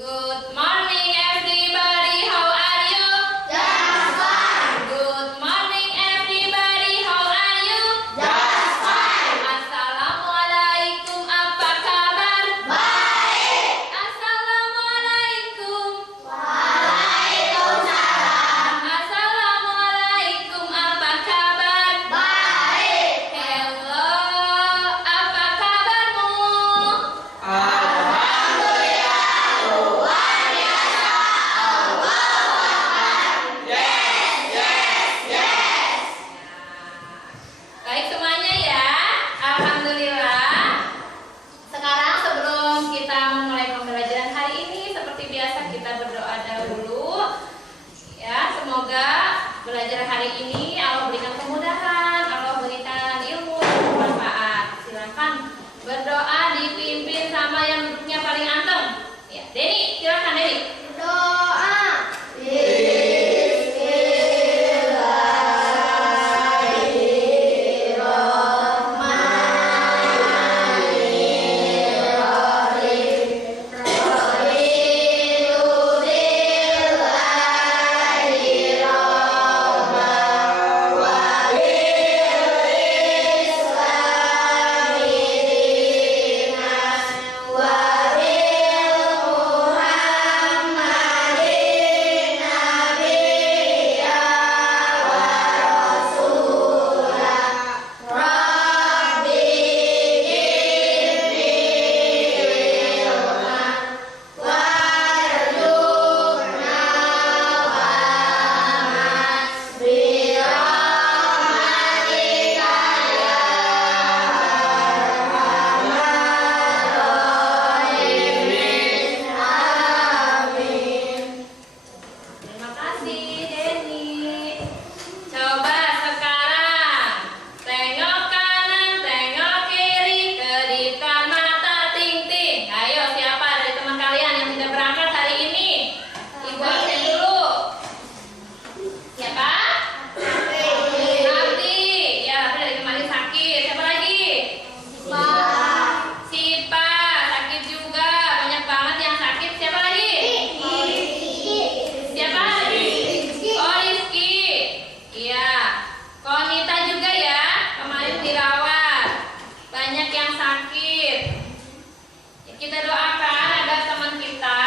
Good morning everybody, how are you? Just fine. Good morning everybody, how are you? Just fine. Assalamualaikum, apa kabar? Baik. Assalamualaikum. Waalaikumsalam. Assalamualaikum, apa kabar? Baik. Hello, apa kabarmu? Alhamdulillah, luar biasa. Allahu Akbar. Yes. Baik semuanya ya, alhamdulillah. Sekarang sebelum kita memulai pembelajaran hari ini, seperti biasa kita berdoa dahulu. Ya, semoga belajar hari ini Allah berikan kemudahan, Allah berikan ilmu yang bermanfaat. Silakan berdoa dipimpin sama yang duduknya paling anteng. Ya, Deni, silakan Deni. Doa. Terima kasih Deni. Coba sekarang tengok kanan, tengok kiri, kedipkan mata ting-ting. Ayo siapa dari teman kalian yang tidak berangkat hari ini? Ibu absen dulu. Siapa? Abdi. Ya, Abdi dari kemarin sakit. Siapa lagi? Sipa sakit juga. Banyak banget yang sakit. Siapa lagi? Siapa? Oh, Rizky. Iya. Konita juga ya. Kemarin dirawat. Banyak yang sakit. Ya, kita doakan agar teman kita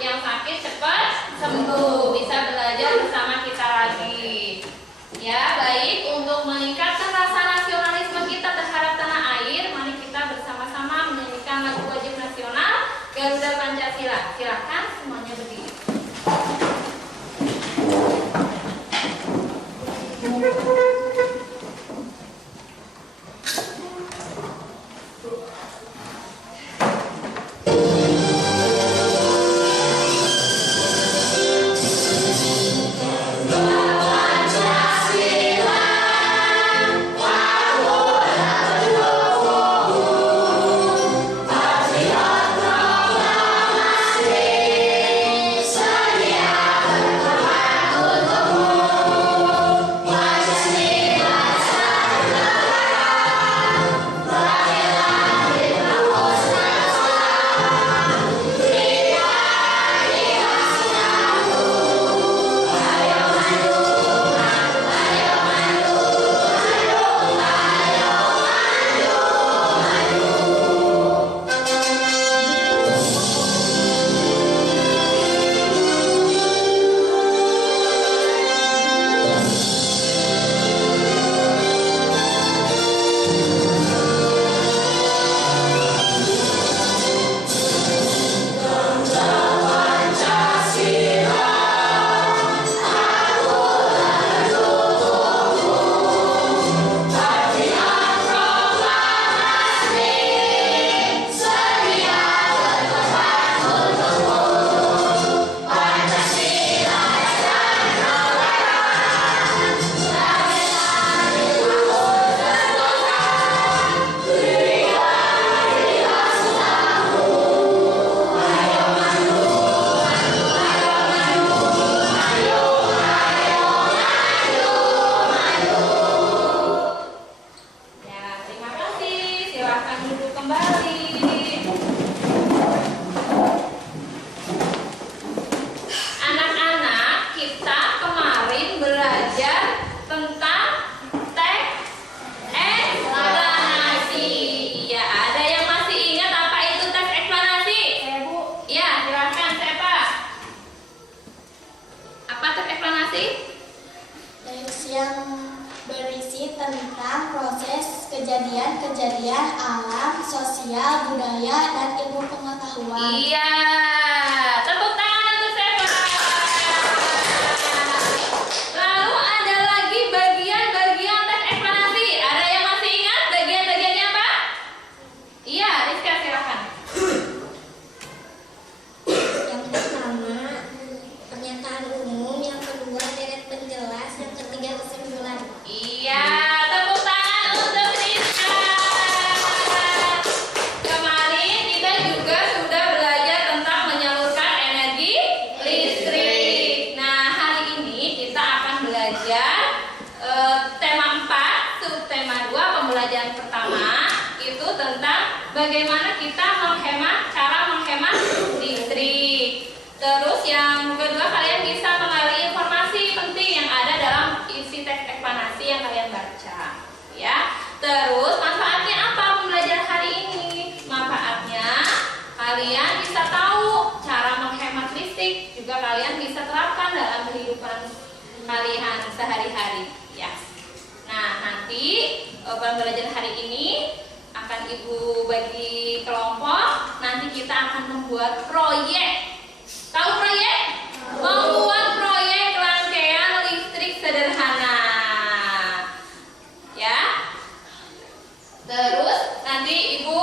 yang sakit cepat sembuh, bisa belajar bersama kita lagi. Ya, baik. Untuk meningkatkan rasa nasionalisme kita terhadap tanah air, mari kita bersama-sama menyanyikan lagu wajib nasional Garuda Pancasila. Silakan semuanya berdiri. Patriot proklamasi. tentang proses kejadian-kejadian alam, sosial, budaya, dan ilmu pengetahuan. Iya, tepuk tangan untuk Seva. Lalu ada lagi bagian-bagian teks eksplanasi. Ada yang masih ingat bagian-bagiannya apa? Iya, Rizka silakan. Yang pertama, pernyataan umum. Yang kedua, deret penjelas. Yang ketiga, kesimpulan. Iya, tepuk tangan untuk Rizka. Kemarin kita juga sudah belajar tentang menyalurkan energi listrik. Nah, hari ini kita akan belajar tema 4, subtema 2, pembelajaran pertama itu tentang bagaimana kita cara menghemat listrik. Terus yang kedua, kalian bisa mengenali informasi penting yang ada dalam isi teks eksplanasi yang kalian baca, ya. Terus manfaatnya apa pembelajaran hari ini? Manfaatnya kalian bisa tahu cara menghemat listrik, juga kalian bisa terapkan dalam kehidupan kalian sehari-hari, ya. Nah, nanti pembelajaran hari ini akan Ibu bagi kelompok. Nanti kita akan membuat proyek. Tahu proyek? Membuat proyek rangkaian listrik sederhana. Ya. Terus nanti Ibu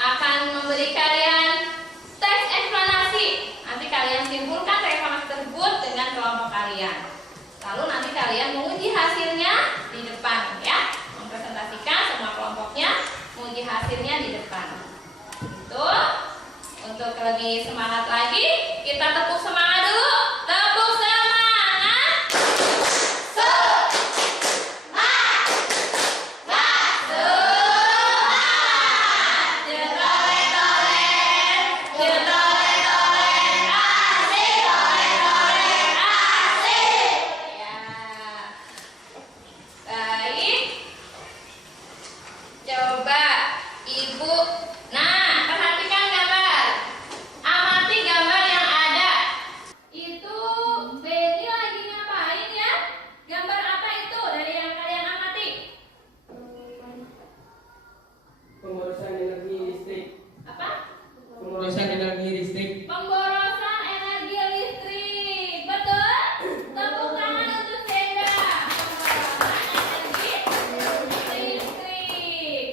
akan memberi kalian teks eksplanasi. Nanti kalian simpulkan teks eksplanasi tersebut dengan kelompok kalian. Lalu nanti kalian menguji hasilnya di depan, ya. Mempresentasikan semua kelompoknya, menguji hasilnya di depan. Itu. Untuk lebih semangat lagi, kita tepuk semangat dulu. Tepuk semangat. Coba Ibu, nah perhatikan gambar, amati gambar yang ada. Itu Benny lagi ngapain ya? Gambar apa itu dari yang kalian amati? Pemborosan energi listrik. Apa? Pemborosan energi listrik. Pemborosan energi listrik, betul? Tepuk tangan untuk Senda. Pemborosan energi listrik.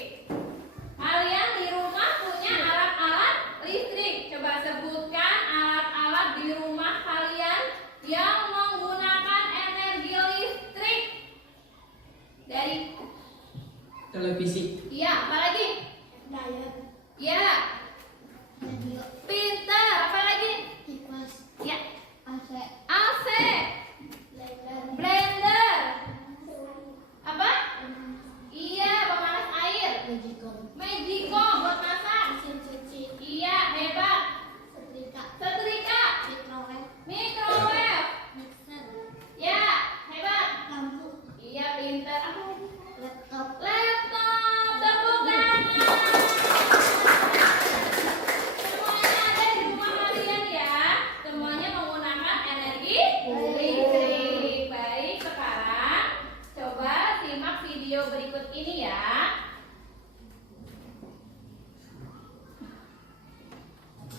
Kalian di rumah punya alat-alat listrik. Coba sebutkan alat-alat di rumah kalian yang menggunakan energi listrik. Dari Televisi. iya, apa lagi? Daya, Iya, radio, pintar. Apa lagi? kipas, Ya, AC, AC, blender, blender. Apa? Iya, pemanas air. magicom, Magicom buat masak. mesin cuci, Iya, hebat. setrika, Setrika, microwave, microwave. mixer, Ya, hebat. lampu, Iya, pintar. Apa lagi? laptop. Laptop, tepuk tangan. Semuanya ada di rumah kalian ya. Semuanya menggunakan energi listrik. Baik, sekarang coba simak video berikut ini ya.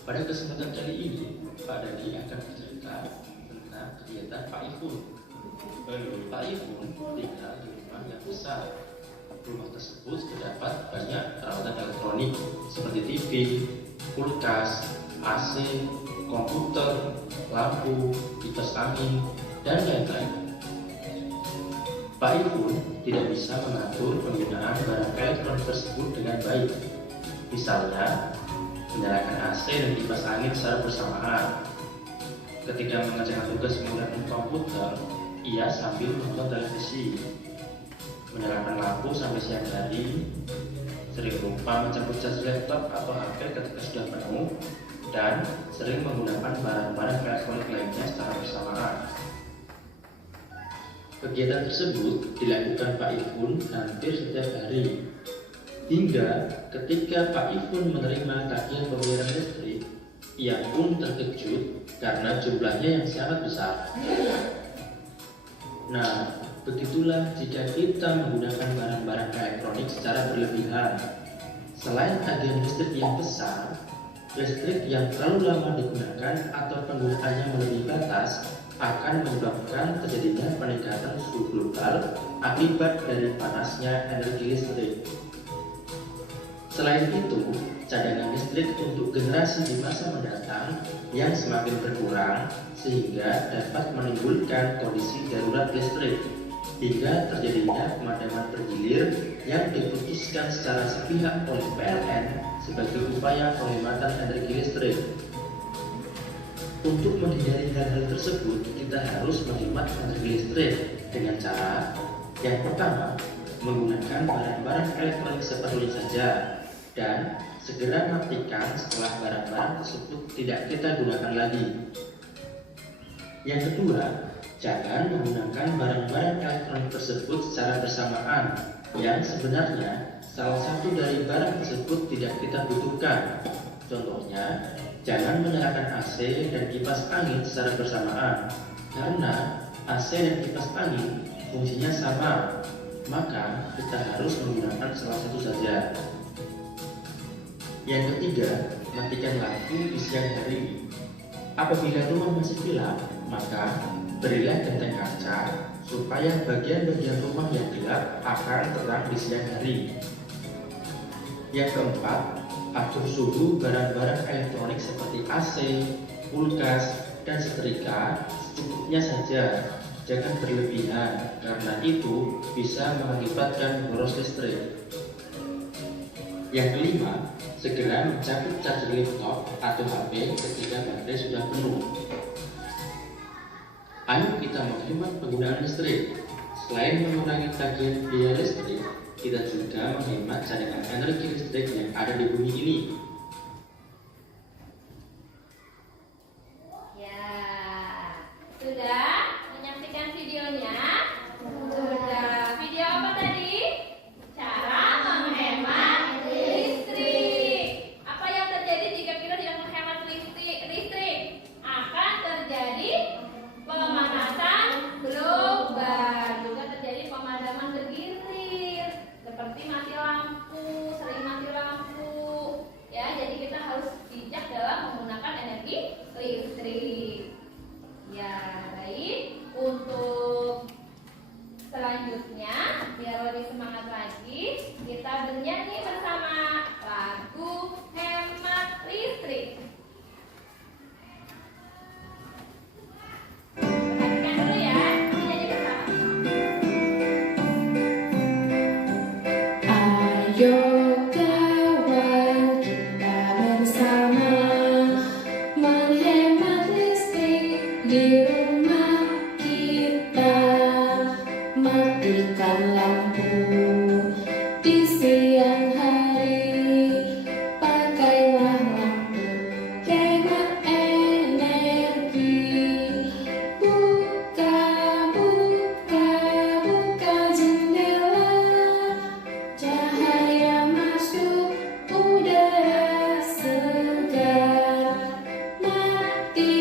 Pada kesempatan kali ini, Pak Dadi akan bercerita tentang kegiatan Pak Ifun. Pak Ifun tinggal di rumah yang besar. Rumah tersebut terdapat banyak peralatan elektronik seperti TV, kulkas, AC, komputer, lampu, kipas angin, dan lain-lain. Pak Ifun tidak bisa mengatur penggunaan barang elektronik tersebut dengan baik. Misalnya, menyalakan AC dan kipas angin secara bersamaan. Ketika mengerjakan tugas menggunakan komputer, ia sambil menonton televisi. Menyalakan lampu sampai siang hari, sering lupa mencabut jas laptop atau HP ketika sudah penuh, dan sering menggunakan barang-barang elektronik lainnya secara bersamaan. Kegiatan tersebut dilakukan Pak Ifun hampir setiap hari. Hingga ketika Pak Ifun menerima tagihan pembayaran listrik, ia pun terkejut karena jumlahnya yang sangat besar. Nah, begitulah jika kita menggunakan barang-barang elektronik secara berlebihan. Selain tagihan listrik yang besar, listrik yang terlalu lama digunakan atau penggunaannya melebihi batas akan menyebabkan terjadinya peningkatan suhu global akibat dari panasnya energi listrik. Selain itu, cadangan listrik untuk generasi di masa mendatang yang semakin berkurang sehingga dapat menimbulkan kondisi darurat listrik hingga terjadinya pemadaman bergilir yang diputuskan secara sepihak oleh PLN sebagai upaya penghematan energi listrik. Untuk menghindari hal-hal tersebut, kita harus menghemat energi listrik dengan cara yang pertama, menggunakan barang-barang elektronik seperlunya saja dan segera matikan setelah barang-barang tersebut tidak kita gunakan lagi. Yang kedua, jangan menggunakan barang-barang elektronik tersebut secara bersamaan yang sebenarnya salah satu dari barang tersebut tidak kita butuhkan. Contohnya, jangan menyalakan AC dan kipas angin secara bersamaan karena AC dan kipas angin fungsinya sama, maka kita harus menggunakan salah satu saja. Yang ketiga, matikan lampu di siang hari. Apabila rumah masih gelap, maka berilah genteng kaca supaya bagian-bagian rumah yang gelap akan terang di siang hari. Yang keempat, atur suhu barang-barang elektronik seperti AC, kulkas, dan setrika secukupnya saja. Jangan berlebihan, karena itu bisa mengakibatkan boros listrik. Yang kelima, segera mencabut charger laptop atau HP ketika baterai sudah penuh. Ayo kita menghemat penggunaan listrik. Selain mengurangi tagihan biaya listrik, kita juga menghemat cadangan energi listrik yang ada di bumi ini. Ya, sudah menyaksikan videonya? Sudah. Video apa tadi? Cara menghemat listrik. Apa yang terjadi jika kita tidak menghemat listrik? Akan terjadi pemanasan global, juga terjadi pemadaman bergilir, seperti mati lampu, sering mati lampu. Ya, jadi kita harus bijak dalam menggunakan energi listrik. Ya, baik. Untuk selanjutnya, biar lebih semangat lagi, kita bernyanyi bersama lagu Hemat Listrik. Perhatikan dulu ya, kita nyanyi bersama. Ayo kawan, kita bersama menghemat listrik di rumah kita. Matikan lampu di siang hari, pakailah lampu hemat energi. Buka jendela, cahaya masuk, udara segar. Mati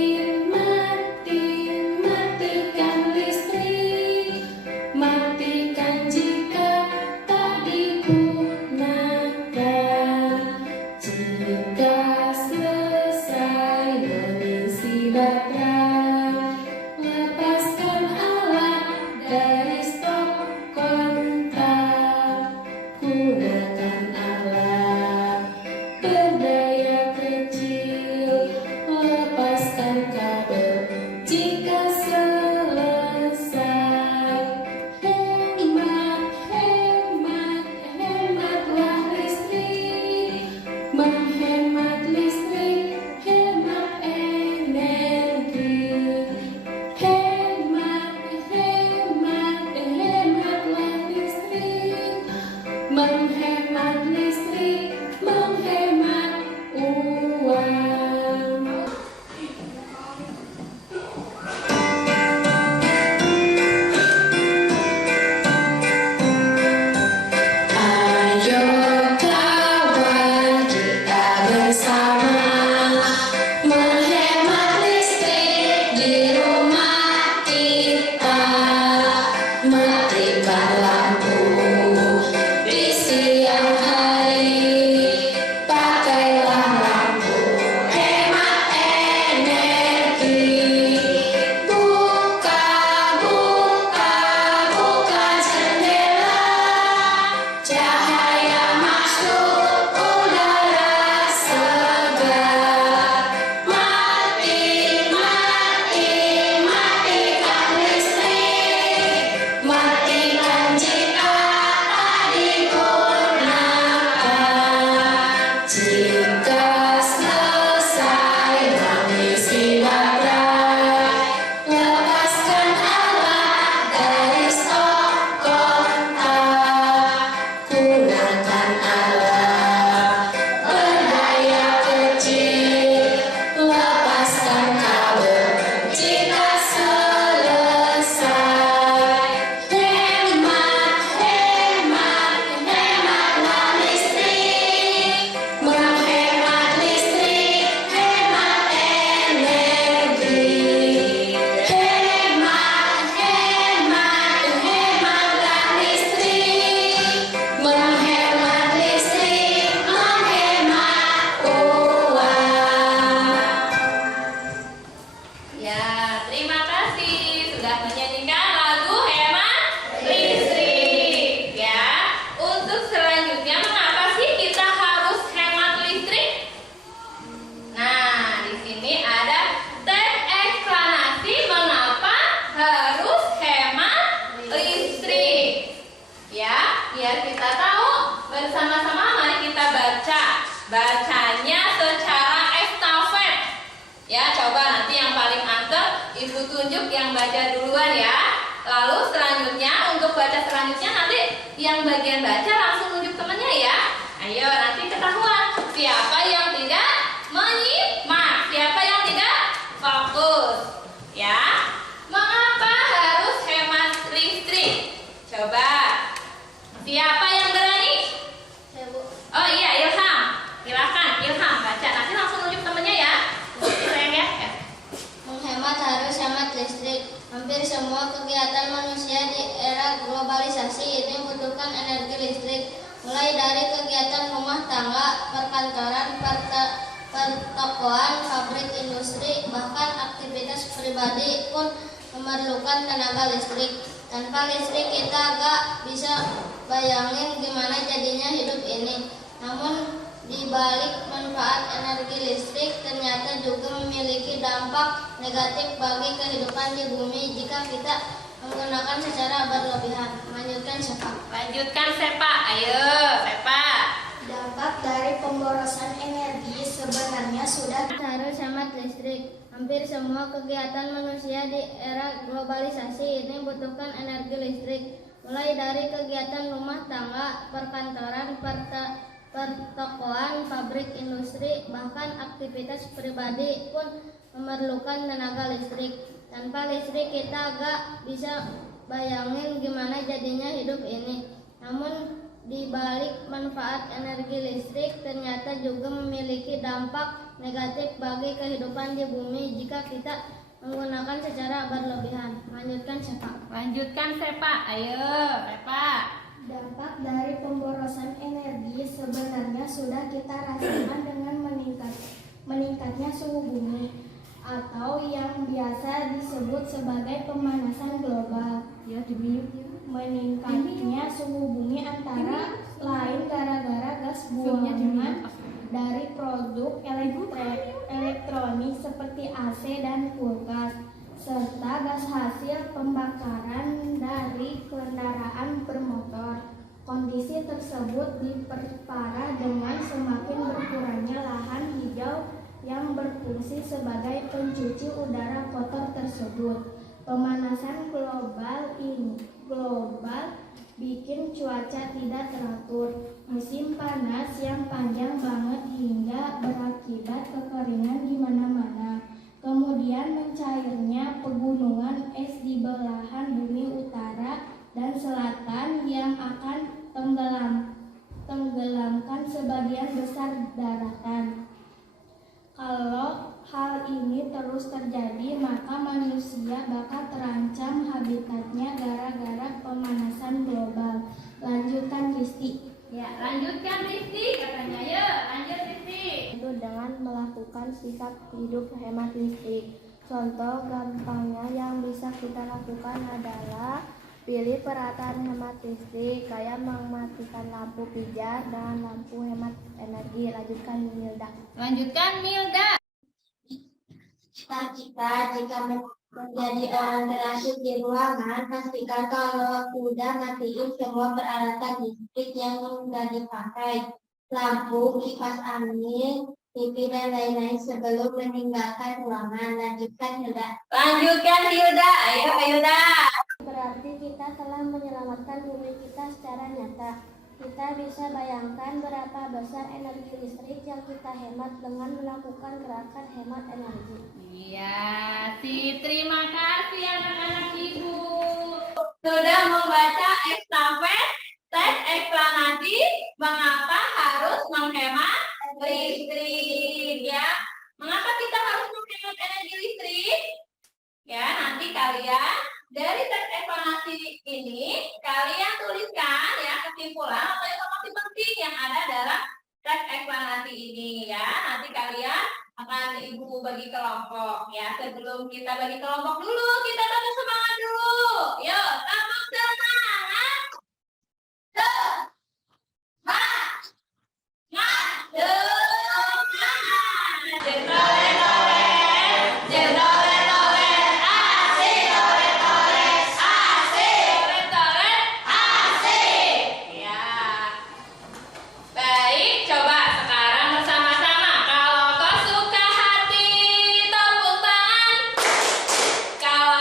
tunjuk yang baca duluan ya. Lalu selanjutnya untuk baca selanjutnya nanti yang bagian baca langsung nunjuk temennya ya. Ayo nanti ketahuan siapa yang tidak menyimak, siapa yang tidak fokus ya. Mengapa harus hemat listrik? Coba siapa yang berani? Saya, Bu. Oh iya, Ilham. Silakan Ilham baca, nanti langsung nunjuk temennya ya. Sayang ya. Menghemat harus hemat listrik. Hampir semua kegiatan manusia di era globalisasi ini membutuhkan energi listrik. Mulai dari kegiatan rumah tangga, perkantoran, pertokoan, pabrik, industri, bahkan aktivitas pribadi pun memerlukan tenaga listrik. Tanpa listrik kita gak bisa bayangin gimana jadinya hidup ini. Namun di balik manfaat energi listrik ternyata juga memiliki dampak negatif bagi kehidupan di bumi jika kita menggunakan secara berlebihan. Lanjutkan Sepa. Lanjutkan Sepa. Ayo Sepa. Dampak dari pemborosan energi sebenarnya sudah harus hemat listrik. Hampir semua kegiatan manusia di era globalisasi ini membutuhkan energi listrik. Mulai dari kegiatan rumah tangga, perkantoran, pertokoan, pabrik, industri, bahkan aktivitas pribadi pun memerlukan tenaga listrik. Tanpa listrik kita gak bisa bayangin gimana jadinya hidup ini. Namun di balik manfaat energi listrik ternyata juga memiliki dampak negatif bagi kehidupan di bumi jika kita menggunakan secara berlebihan. Lanjutkan Sepa. Lanjutkan Sepa. Ayo Sepa. Dampak dari pemborosan energi sebenarnya sudah kita rasakan dengan meningkatnya suhu bumi atau yang biasa disebut sebagai pemanasan global. Meningkatnya suhu bumi antara lain gara-gara gas buangan dari produk elektronik seperti AC dan kulkas, serta gas hasil pembakaran dari kendaraan bermotor. Kondisi tersebut diperparah dengan semakin berkurangnya lahan hijau yang berfungsi sebagai pencuci udara kotor tersebut. Pemanasan global bikin cuaca tidak teratur. Musim panas yang panjang banget hingga berakibat kekeringan di mana-mana. Kemudian mencairnya pegunungan es di belahan bumi utara dan selatan yang akan tenggelamkan sebagian besar daratan. Kalau hal ini terus terjadi, maka manusia bakal terancam habitatnya gara-gara pemanasan global. Lanjutkan Risti. Ya, lanjutkan Risti katanya. Yuk, lanjut Risti. Itu dengan melakukan sikap hidup hemat listrik. Contoh gampangnya yang bisa kita lakukan adalah pilih peralatan hemat listrik, kayak mematikan lampu pijar dan lampu hemat energi. Lanjutkan Milda. Lanjutkan Milda. Cita-cita jika menjadi orang terakhir di ruangan, pastikan kalau udah matiin semua peralatan listrik yang nggak dipakai, lampu, kipas angin, TV dan lain-lain sebelum meninggalkan ruangan. Lanjutkan Hilda. Lanjutkan Hilda. Ayo Hilda. Berarti kita telah menyelamatkan bumi kita secara nyata. Kita bisa bayangkan berapa besar energi listrik yang kita hemat dengan melakukan gerakan hemat energi. Iya, terima kasih anak-anak ibu. Sudah membaca estafet teks eksplanasi mengapa harus menghemat listrik ya. Mengapa kita harus menghemat energi listrik? Ya, nanti kalian dari teks eksplanasi ini kalian tuliskan ya kesimpulan atau informasi penting yang ada dalam teks eksplanasi ini ya. Nanti kalian akan ibu bagi kelompok ya. Sebelum kita bagi kelompok dulu, kita tepuk semangat dulu. Yuk, tepuk semangat. Baik, coba sekarang bersama-sama. Kalau kau suka hati, tepuk tangan. Kalau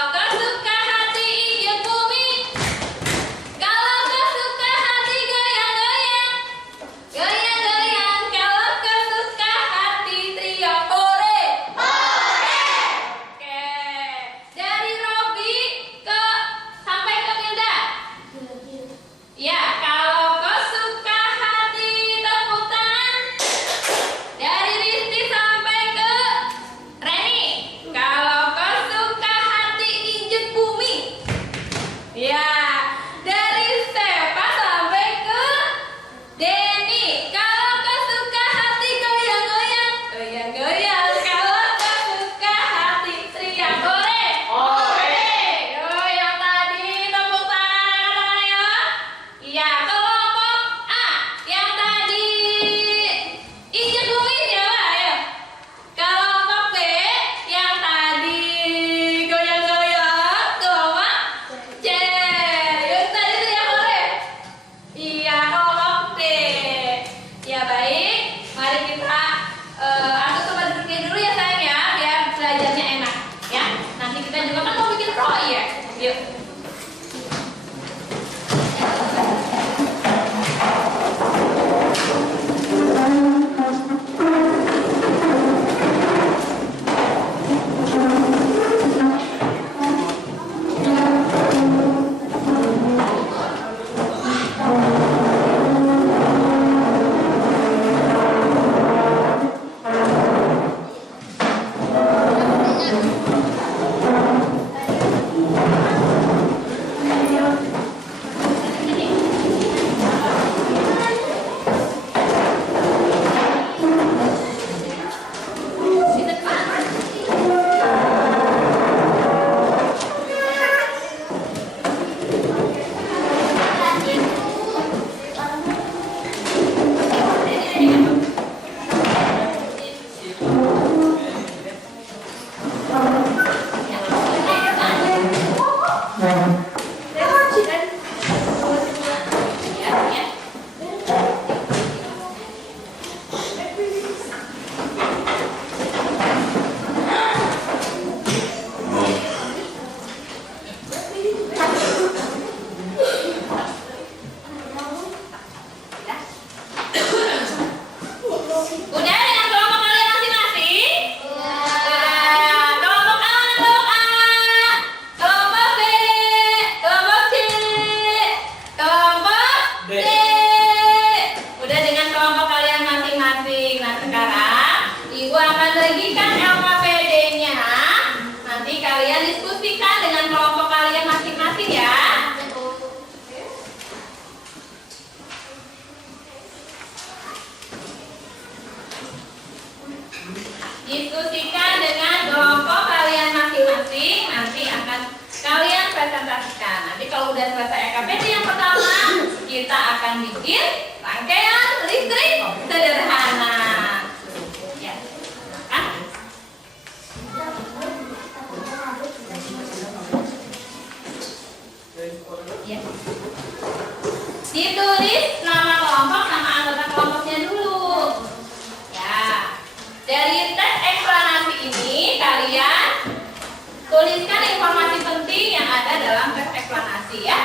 Tuliskan informasi penting yang ada dalam teks eksplanasi ya.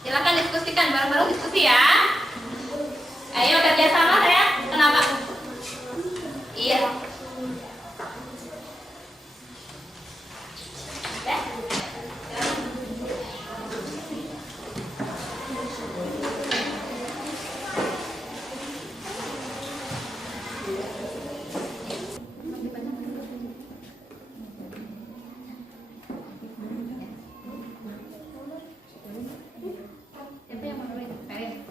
Silakan diskusikan, bareng-bareng diskusi ya. Ayo kerjasama saya. Kenapa? Iya. Siapa yang mau nulis? Karin.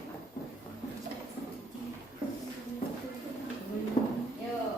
Yuk.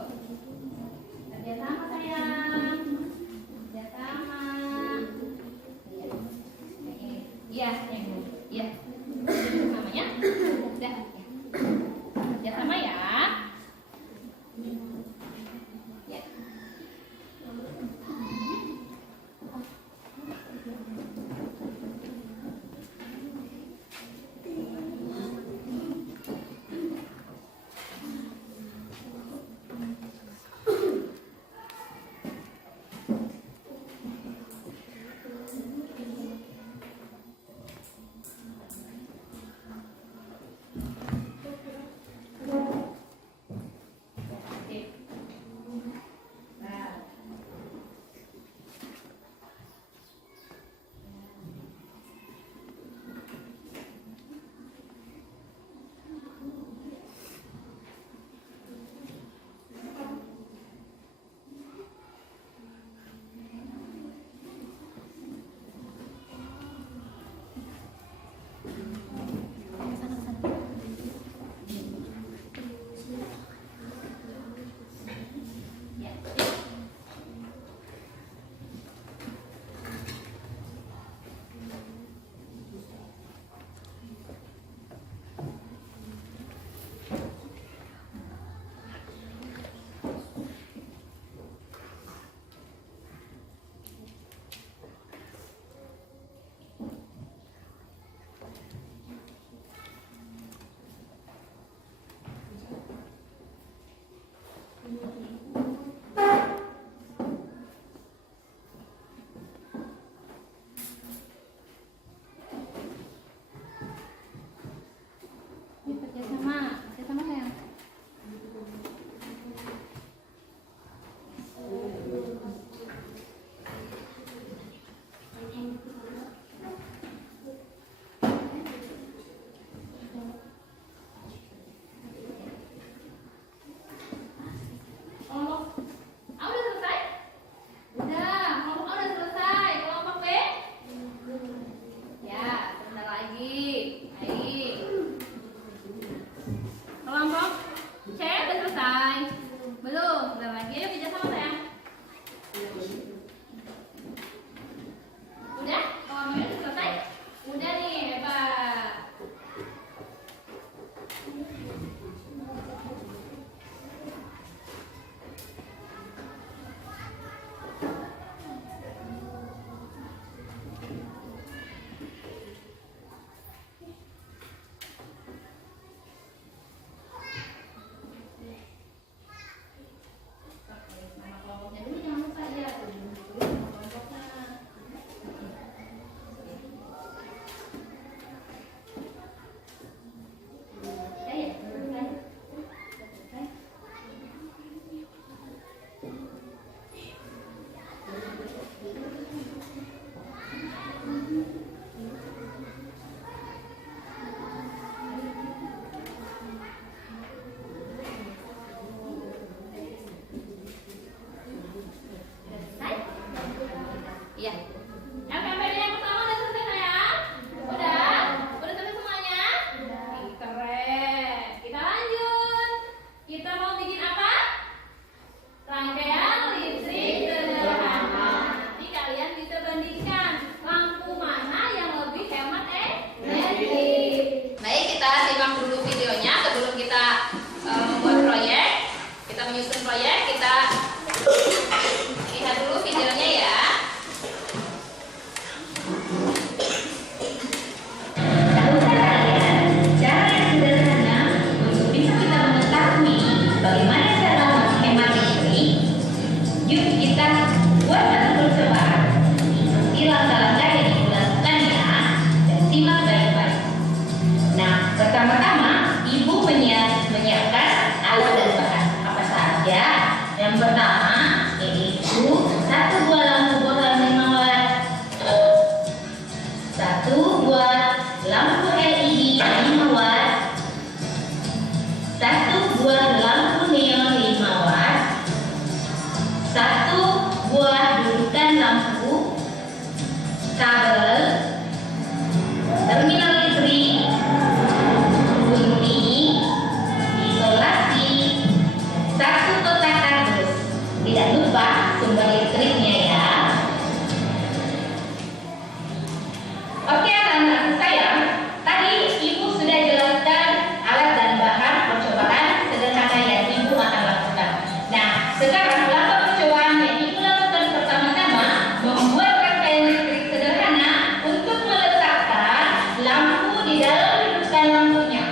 di dalam hidupkan lampunya.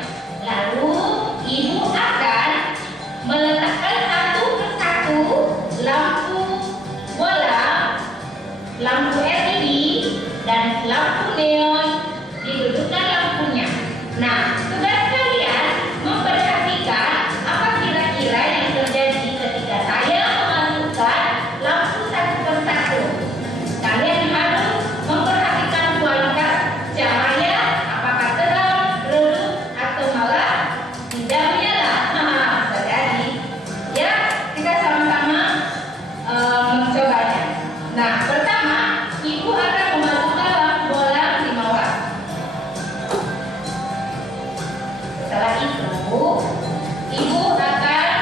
Lalu ibu akan meletakkan satu persatu lampu bola, lampu LED, dan lampu neon di dudukan lampunya. Nah, tugas kalian memperhatikan apa kira-kira yang terjadi ketika saya memasukkan lampu satu persatu. Kalian harus memperhatikan kualitas cahaya, apakah terang, redup, atau malah tidak menyala. Jadi, ya kita sama-sama mencobanya. Nah, pertama, ibu akan memasukkan lampu bola 5 watt. Setelah itu, ibu akan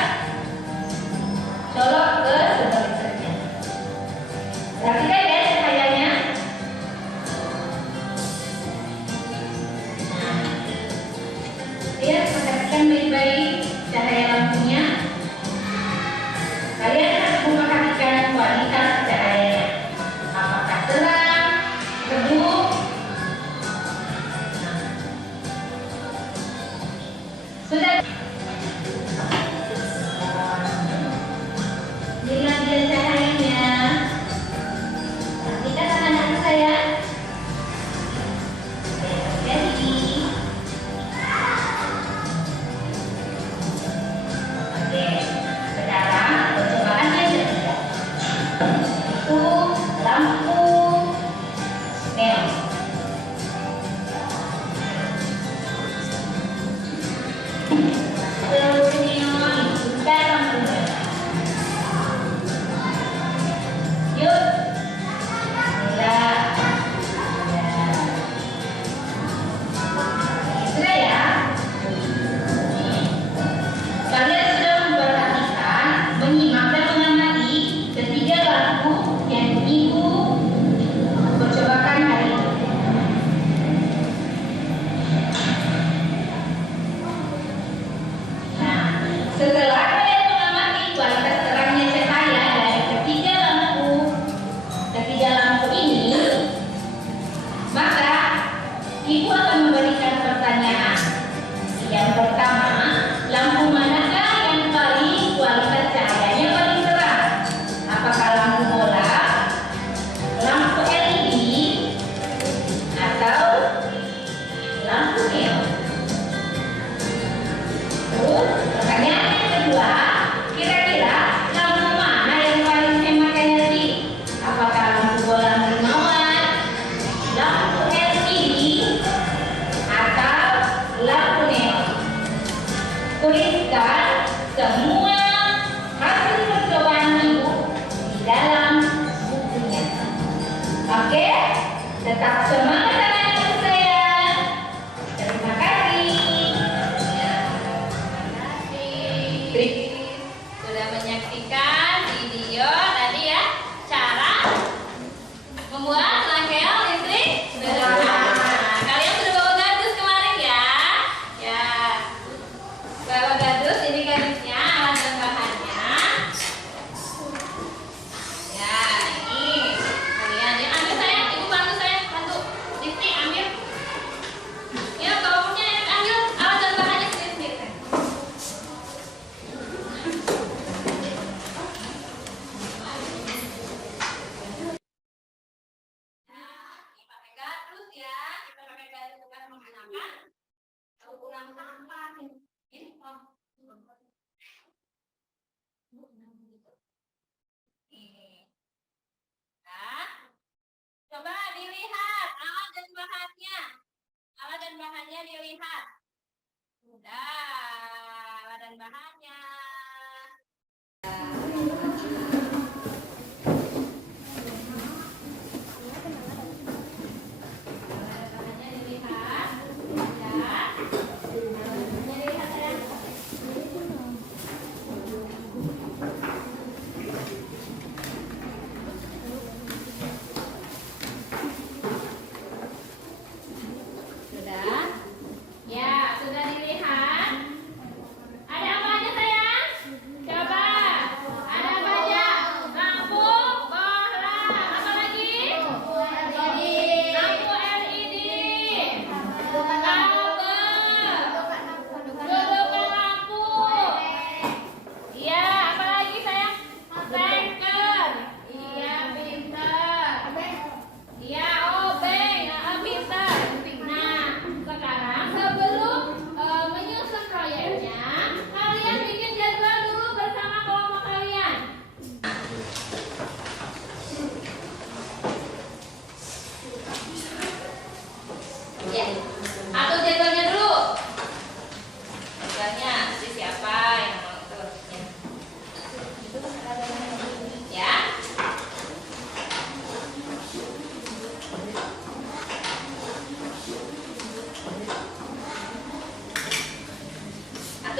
colok ke sumber listriknya. Perhatikan ya cahayanya. Lihat, perhatikan baik-baik cahaya lampunya. Kalian harus memperhatikan kualitas cahayanya. Apakah terang, redup. Sudah. Lihat dia cahayanya. Perhatikan anak-anak saya. Jadi. Oke, sekarang percobaan yang ketiga. Itu lampu neon. Lampu neon bukan lampu neon. Yuk, sudah ya. Kalian sudah memperhatikan, menyimak dan mengamati ketiga lampu yang ibu percobakan hari ini. Nah, setelah kalian mengamati kualitas terangnya cahaya dari ketiga lampu ini, maka ibu akan memberikan pertanyaan. Yang pertama, lampu manakah yang paling kualitas cahayanya paling terang? Apakah lampu bola, lampu LED, atau lampu neon? Terus, pertanyaan yang kedua, kira-kira lampu mana yang paling hemat energi? Apakah lampu bola 5 watt, lampu LED, atau lampu neon? Tuliskan semua hasil percobaan ibu di dalam bukunya. Oke? Tetap semangat anak-anak saya. Terima kasih. Terima kasih. Sudah menyaksikan video tadi ya, cara membuat lampion listrik sederhana. Kalian sudah bawa gardus kemarin ya? Ya. Bawa gardus, ini gardusnya, alat dan bahannya. Ya, ini kalian ya, ambil sayang, ibu bantu saya, bantu. Listrik ambil. Ya, kalau punya ambil alat dan bahannya sendiri-sendiri. Pakai gardus ya, kita pakai gardus bukan menggunakan ukuran sampah ini. Ini. Nah, coba dilihat alat dan bahannya. Alat dan bahannya dilihat. Sudah, alat dan bahannya. Bahannya dilihat. Ya. Bahannya dilihat ya. Sudah? Ya, sudah dilihat. Ada apa aja sayang? Coba.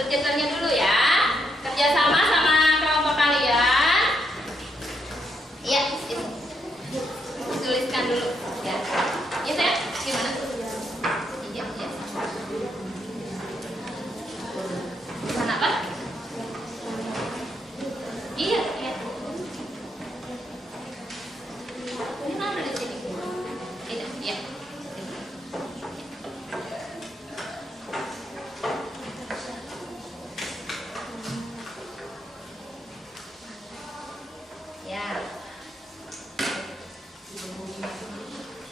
budgeternya dulu ya. Kerjasama sama kelompok kalian. Iya, itu. Tuliskan dulu ya. Iya saya, gimana? Iya, iya. Mana apa? Iya, iya. Ini ada di sini. Iya, iya. Ya.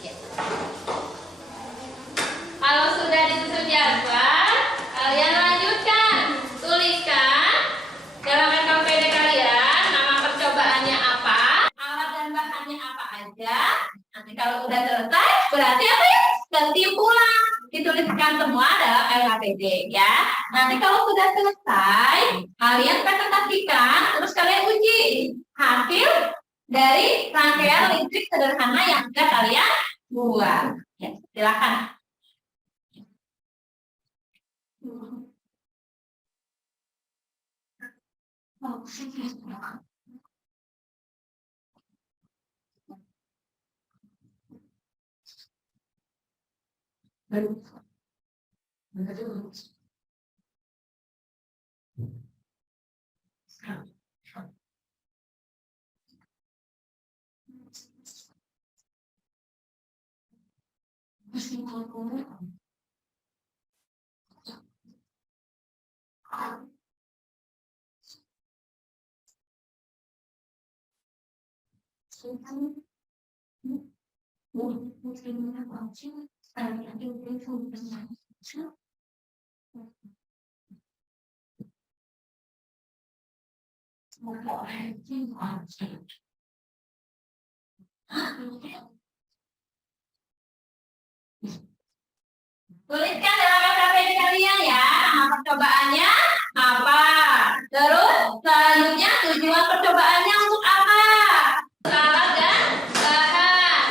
Ya. Kalau sudah disusun jadwal, kalian lanjutkan. Tuliskan dalam NKPD kalian nama percobaannya apa, alat dan bahannya apa aja. Nanti kalau udah selesai, berarti apa ya? Kesimpulan. Dituliskan semua dalam LKPD ya. Nanti kalau sudah selesai, kalian presentasikan, terus kalian uji hasil dari rangkaian listrik sederhana yang sudah kalian buat. Ya, silakan. Tuliskan dalam LKPD kalian ya, nama percobaannya apa. Terus selanjutnya tujuan percobaannya untuk apa. Alat dan bahan.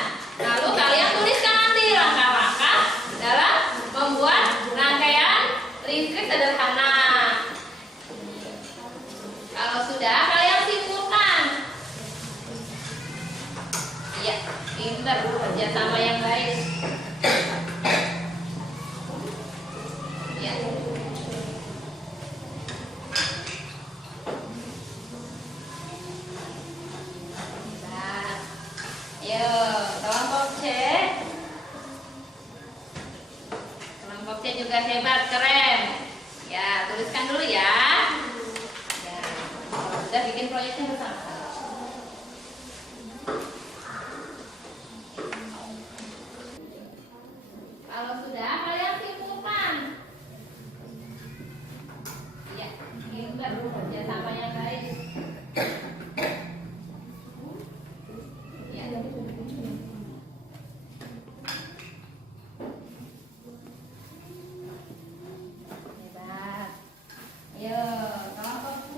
Lalu kalian tuliskan nanti langkah-langkah dalam membuat rangkaian listrik sederhana. Kalau sudah, kalian simpulkan. Iya, pintar, kerjasama yang baik. Ya. Nah, ayo, kelompok C. Kelompok C juga hebat, keren. Ya, tuliskan dulu ya. Ya, kalau sudah bikin proyeknya bersama. Kalau sudah, kalian simpulkan. Ya, pintar, kerjasama yang baik. Ya. Hebat. Ayo, kelompok C.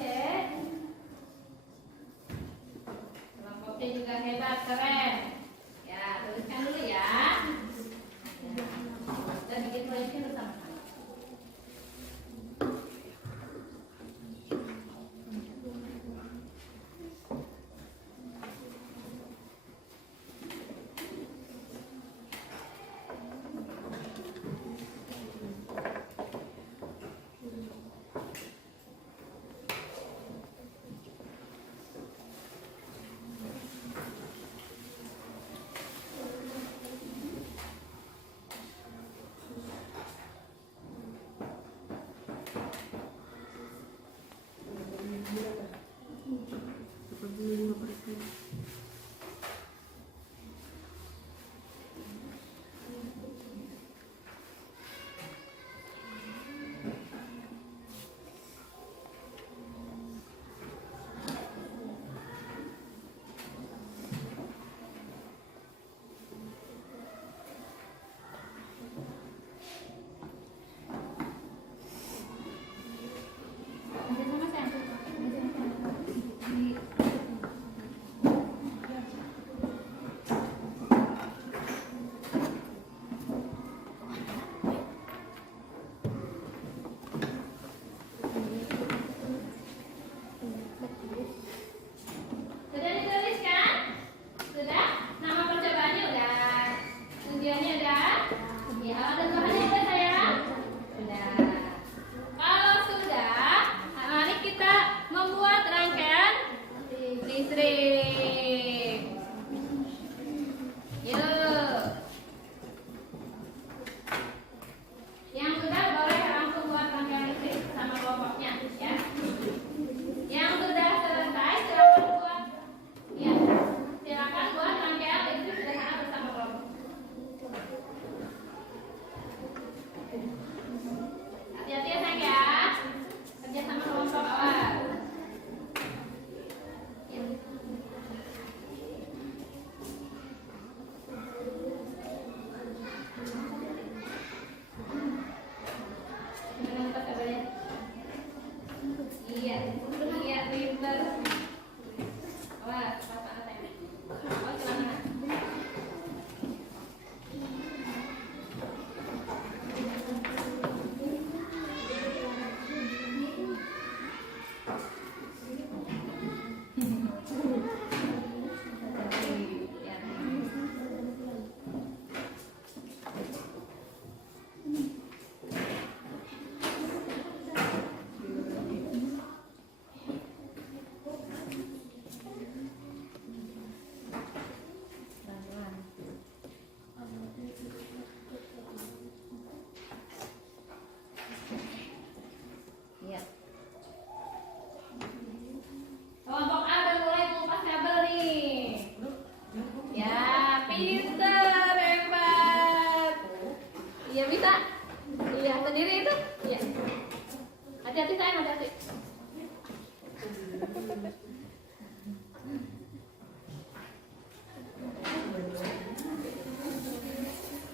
Hati-hati sayang, hati-hati.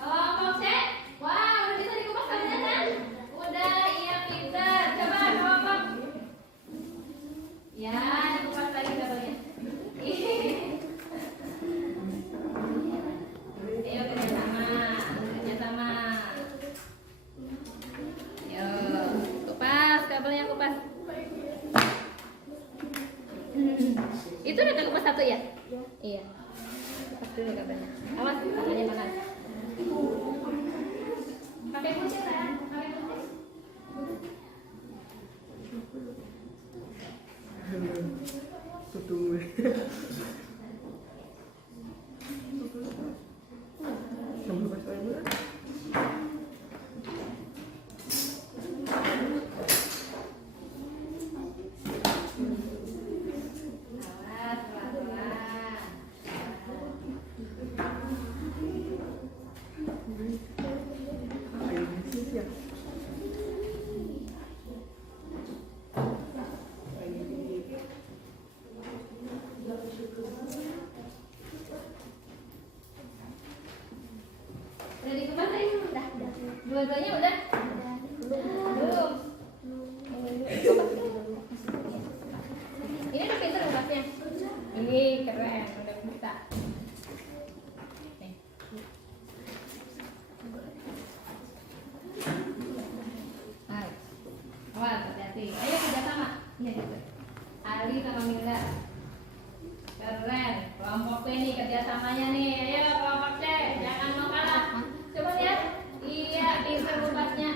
Kelompok C. Wah, udah bisa dikupas kabelnya kan? Udah, iya pinter. Coba kelompok. Ya, dikupas lagi kabelnya. Ayo kerjasama, kerjasama. Yo, kupas kabelnya kupas. Itu udah kupas satu ya? Iya. Kupas dulu kabelnya. Awas, tangannya panas. Pakai kunci sayang, pakai kunci. Awas, pelan-pelan. Udah dikupas tadi? Udah. Dua-duanya udah? Belum. Ini udah pinter kupasnya? Ih, keren, udah bisa. Nih. Hai. Awas, hati-hati. Ayo kerjasama. Iya, gitu. Ali sama Milda. Keren. Kelompok B nih kerjasamanya nih. Ayo kelompok C, jangan mau kalah. Coba lihat. Iya, pinter kupasnya.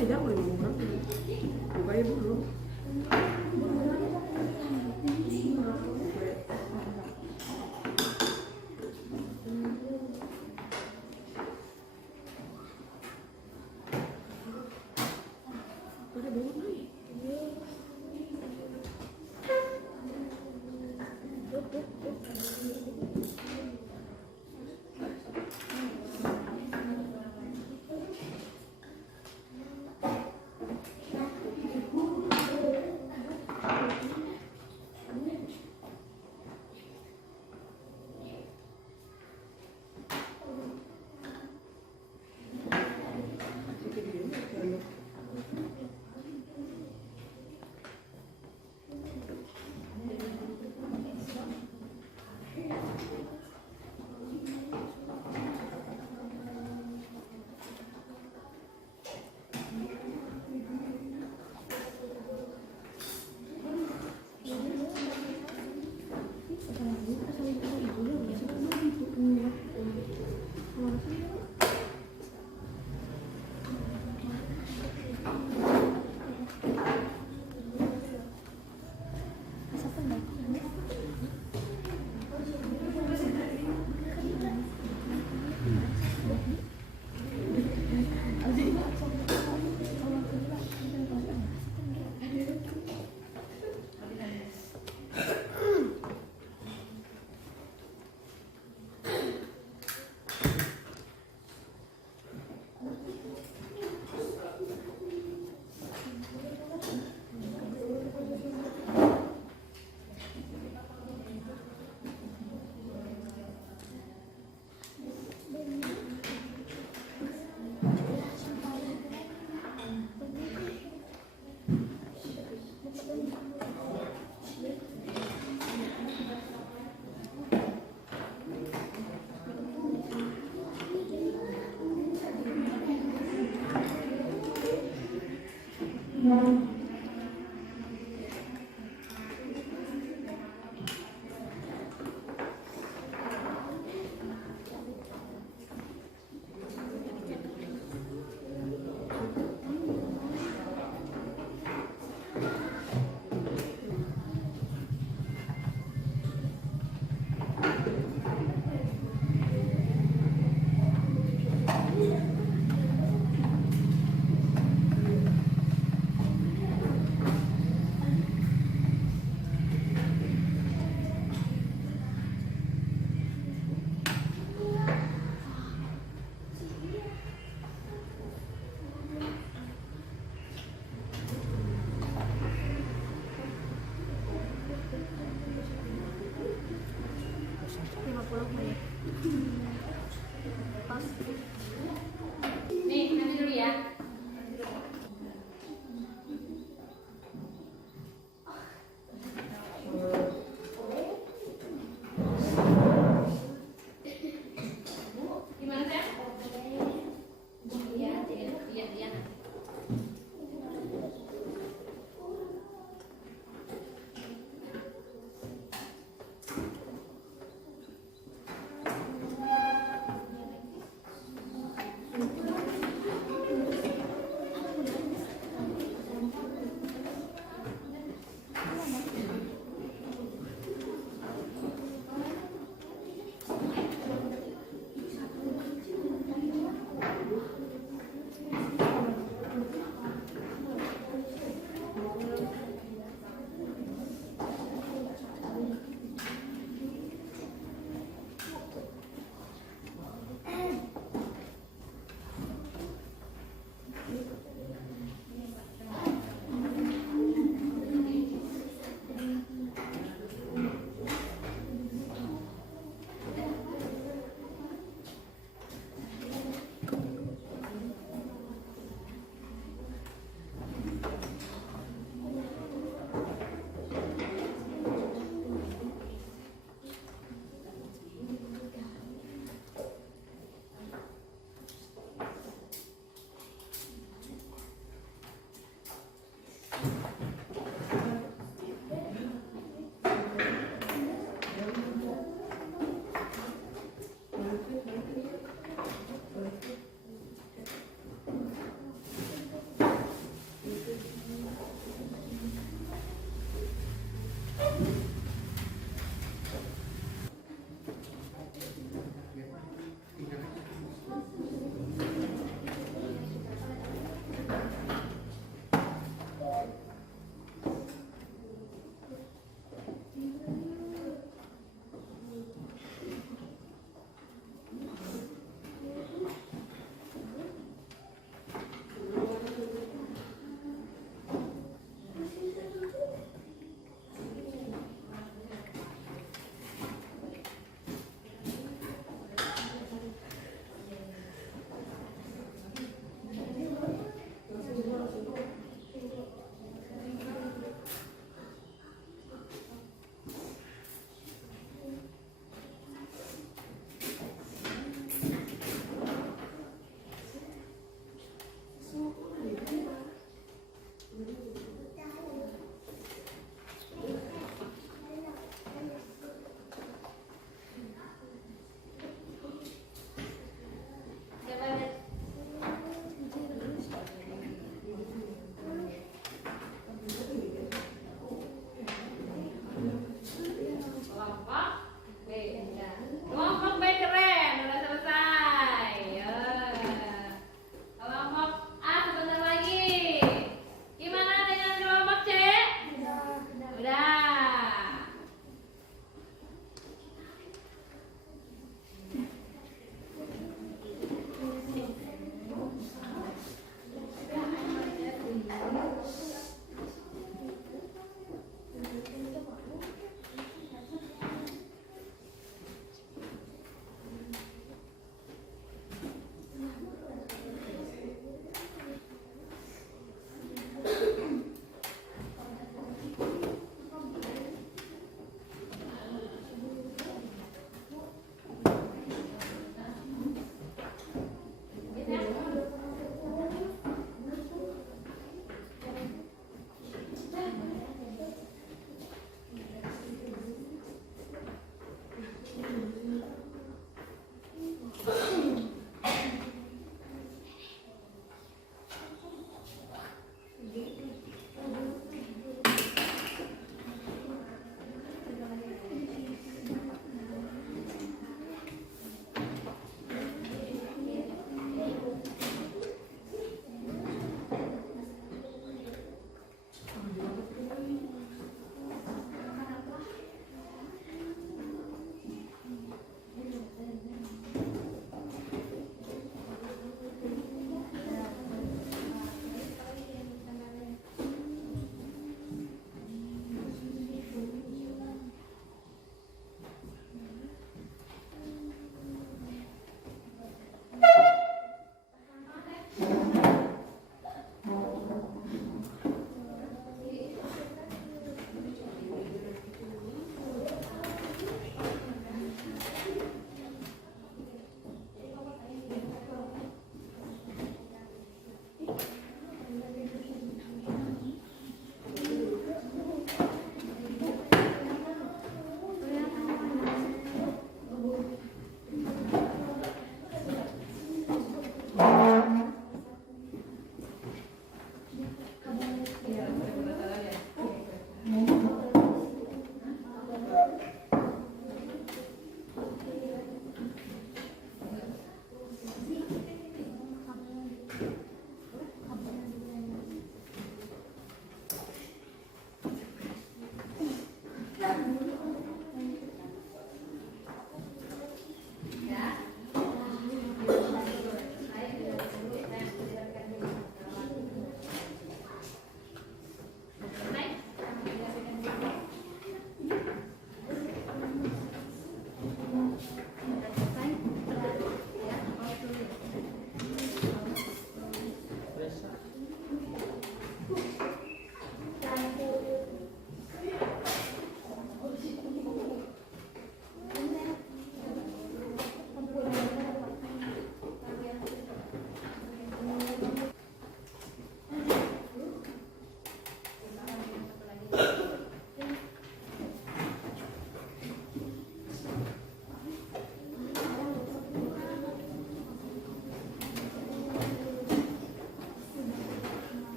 aja boleh ngomong buka ya dulu.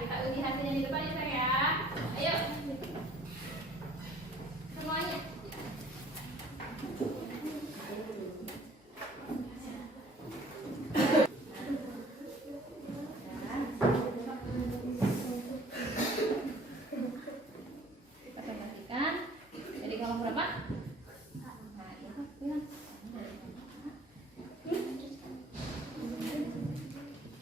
kita uji hasilnya di depan ya sayang ya. Ayo. Semuanya. Kita perhatikan. Jadi kelompok berapa? Nah, itu bilang.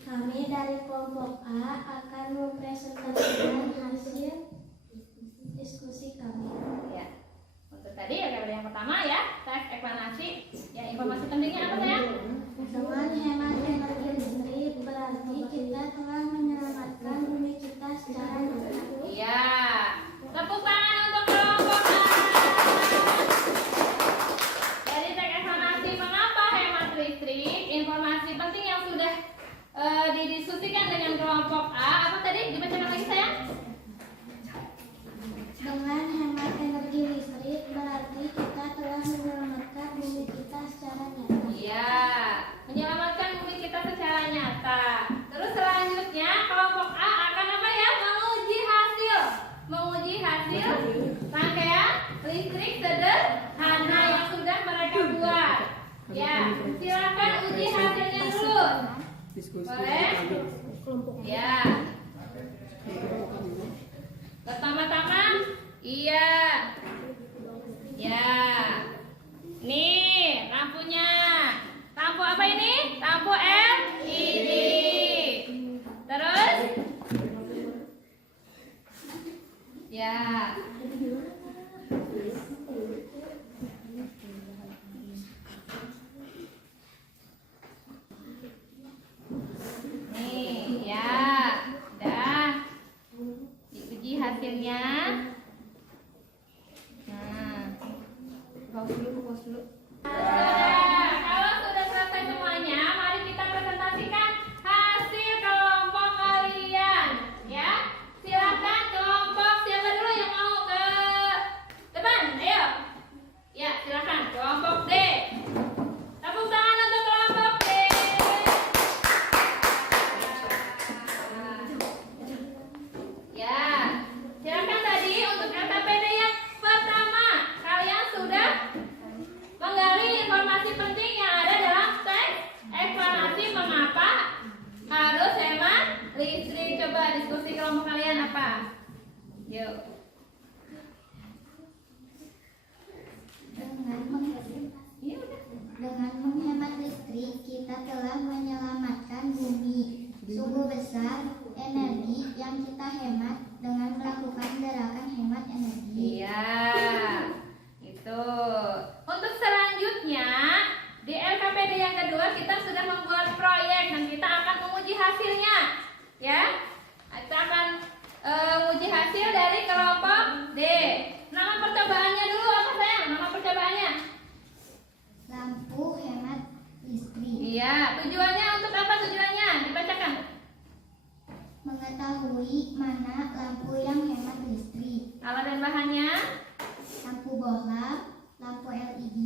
Kami dari kelompok A akan mempresentasikan hasil diskusi kami. Ya. Untuk tadi yang pertama ya, teks eksplanasi. Ya, informasi pentingnya apa sayang? Dengan hemat energi listrik berarti kita telah menyelamatkan bumi kita secara nyata. Iya. Tepuk tangan untuk kelompok A. Jadi teks eksplanasi mengapa hemat listrik, informasi penting yang sudah didiskusikan dengan kelompok A. Apa tadi? Dibacakan lagi sayang? Dengan hemat energi listrik berarti kita telah menyelamatkan bumi kita secara nyata. Iya, menyelamatkan bumi kita secara nyata. Terus selanjutnya kelompok A akan apa ya? Menguji hasil rangkaian listrik sederhana yang sudah mereka buat. Ya, silakan uji hasilnya dulu. Diskusi. Boleh? Ya. Pertama-tama, iya. Ya. Nih, lampunya. Lampu apa ini? Lampu LED. Terus? Ya. Nih, ya. Dah. Diuji hasilnya. Nah. Pause dulu. Kalau sudah selesai semuanya, mari kita presentasikan hasil kelompok kalian. Ya, silakan kelompok siapa dulu yang mau ke depan? Ayo. Ya, silakan kelompok D. Tepuk tangan untuk kelompok D. Ya, silakan tadi untuk LKPD yang pertama. Kalian sudah menggali informasi penting yang ada dalam teks eksplanasi mengapa harus hemat listrik. Coba diskusi kelompok kalian apa? Yuk. Iya udah. Dengan menghemat listrik, kita telah menyelamatkan bumi. Sungguh besar energi yang kita hemat dengan melakukan gerakan hemat energi. Iya. Itu. Untuk selanjutnya di LKPD yang kedua kita sudah membuat proyek dan kita akan menguji hasilnya. Ya. Kita akan menguji hasil dari kelompok D. Nama percobaannya dulu apa sayang? Nama percobaannya? Lampu hemat listrik. Iya, tujuannya untuk apa tujuannya? Dibacakan. Mengetahui mana lampu yang hemat listrik. Alat dan bahannya? Lampu bohlam, lampu LED,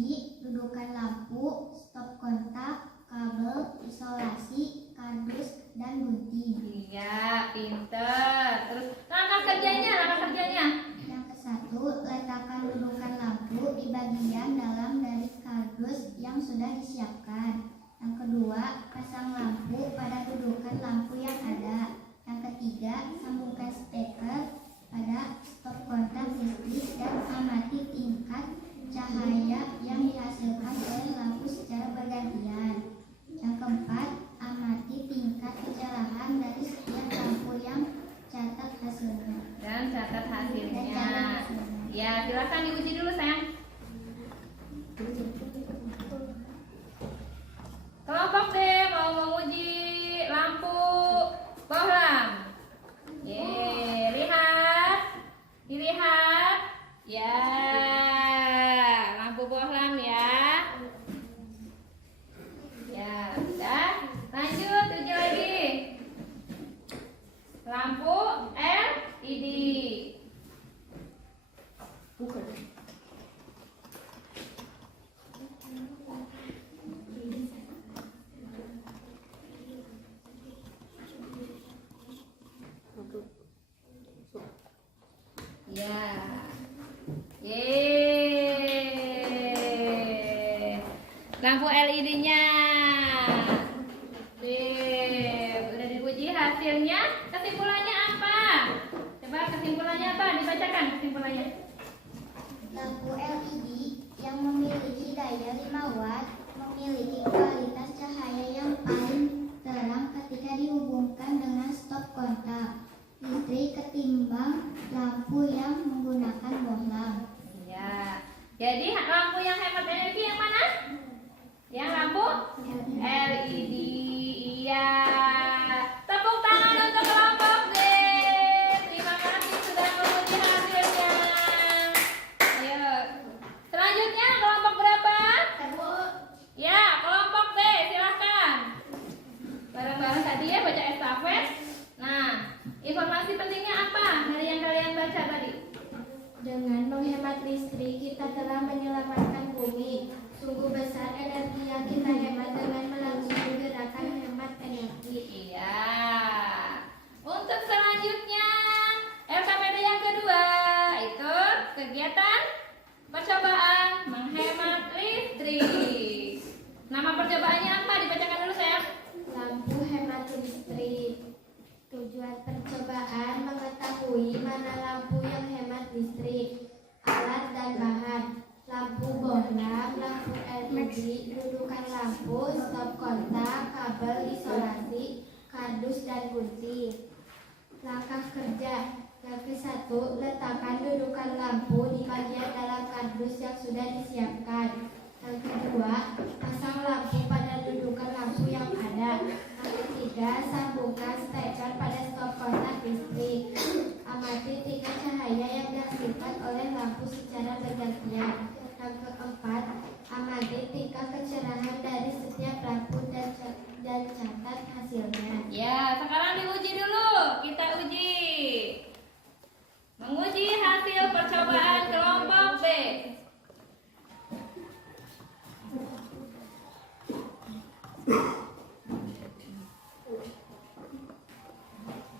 dudukan lampu, stop kontak, kabel, isolasi, kardus, dan gunting. Iya, pinter. Terus langkah kerjanya. Yang ke-1, letakkan dudukan lampu di bagian dalam dari kardus yang sudah disiapkan. Yang kedua, pasang lampu pada dudukan lampu yang ada. Yang ketiga, sambungkan steker pada stop kontak listrik dan amati tingkat cahaya yang dihasilkan oleh lampu secara bergantian. Yang keempat, amati tingkat kecerahan dari setiap lampu yang catat hasilnya. Dan catat hasilnya. Ya, silakan diuji dulu sayang. Kelompok D mau menguji lampu bohlam. Dilihat. Ya, lampu bohlam ya. Ya, sudah. Lanjut, uji lagi. Lampu LED. Ya. Yeay. Lampu LED-nya. Udah diuji hasilnya. Kesimpulannya apa? Coba kesimpulannya apa? Dibacakan kesimpulannya. Lampu LED yang memiliki daya 5 watt memiliki kualitas cahaya yang paling terang ketika dihubungkan dengan stop kontak listrik ketimbang lampu yang menggunakan bohlam. Ya. Jadi lampu yang hemat energi yang mana? Yang lampu LED. Iya. Tepuk tangan untuk kelompok D. Terima kasih sudah menguji hasilnya. Ayo. Selanjutnya kelompok berapa? Ya, kelompok B, silahkan. Bareng-bareng tadi ya baca estafet. Nah, informasi pentingnya apa dari yang kalian baca tadi? Dengan menghemat listrik, kita telah menyelamatkan bumi. Sungguh besar energi yang kita hemat dengan melakukan gerakan hemat energi. Iya. Untuk selanjutnya, LKPD yang kedua itu kegiatan percobaan menghemat listrik. Nama percobaannya apa? Dibacakan dulu sayang. Lampu hemat listrik. Tujuan percobaan mengetahui mana lampu yang hemat listrik, alat dan bahan. Lampu bohlam, lampu LED, dudukan lampu, stop kontak, kabel isolasi, kardus dan gunting. Langkah kerja. Langkah 1, letakkan dudukan lampu di bagian dalam kardus yang sudah disiapkan. Langkah 2, pasang lampu pada dudukan lampu yang ada. Langkah 3, sambungkan steker pada stop kontak listrik. Amati tingkat cahaya yang dihasilkan oleh lampu secara bergantian. Langkah 4, amati tingkat kecerahan dari setiap lampu dan catat hasilnya. Ya, sekarang diuji dulu. Kita uji. Menguji hasil percobaan kelompok B.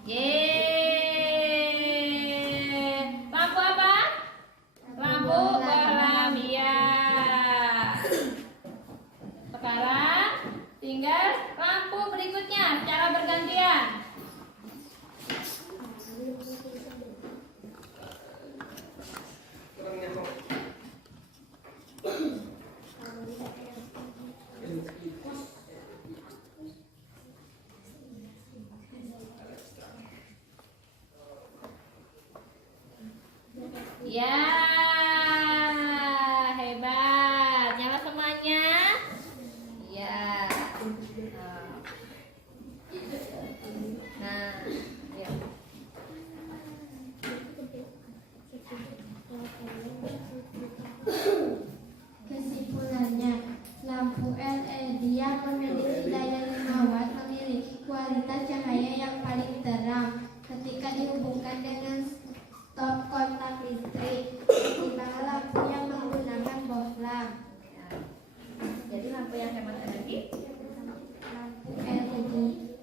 Yeay. Lampu apa? Lampu bohlam. Ya. Sekarang tinggal lampu berikutnya secara bergantian. Ya, hebat. Nyala semuanya. Ya. Nah, ya. Kesimpulannya, lampu LED yang memiliki daya 5 watt memiliki kualitas cahaya yang paling terang ketika dihubungkan dengan stop kontak listrik ketimbang lampu yang menggunakan bohlam. Ya. Jadi lampu yang hemat energi Lampu LED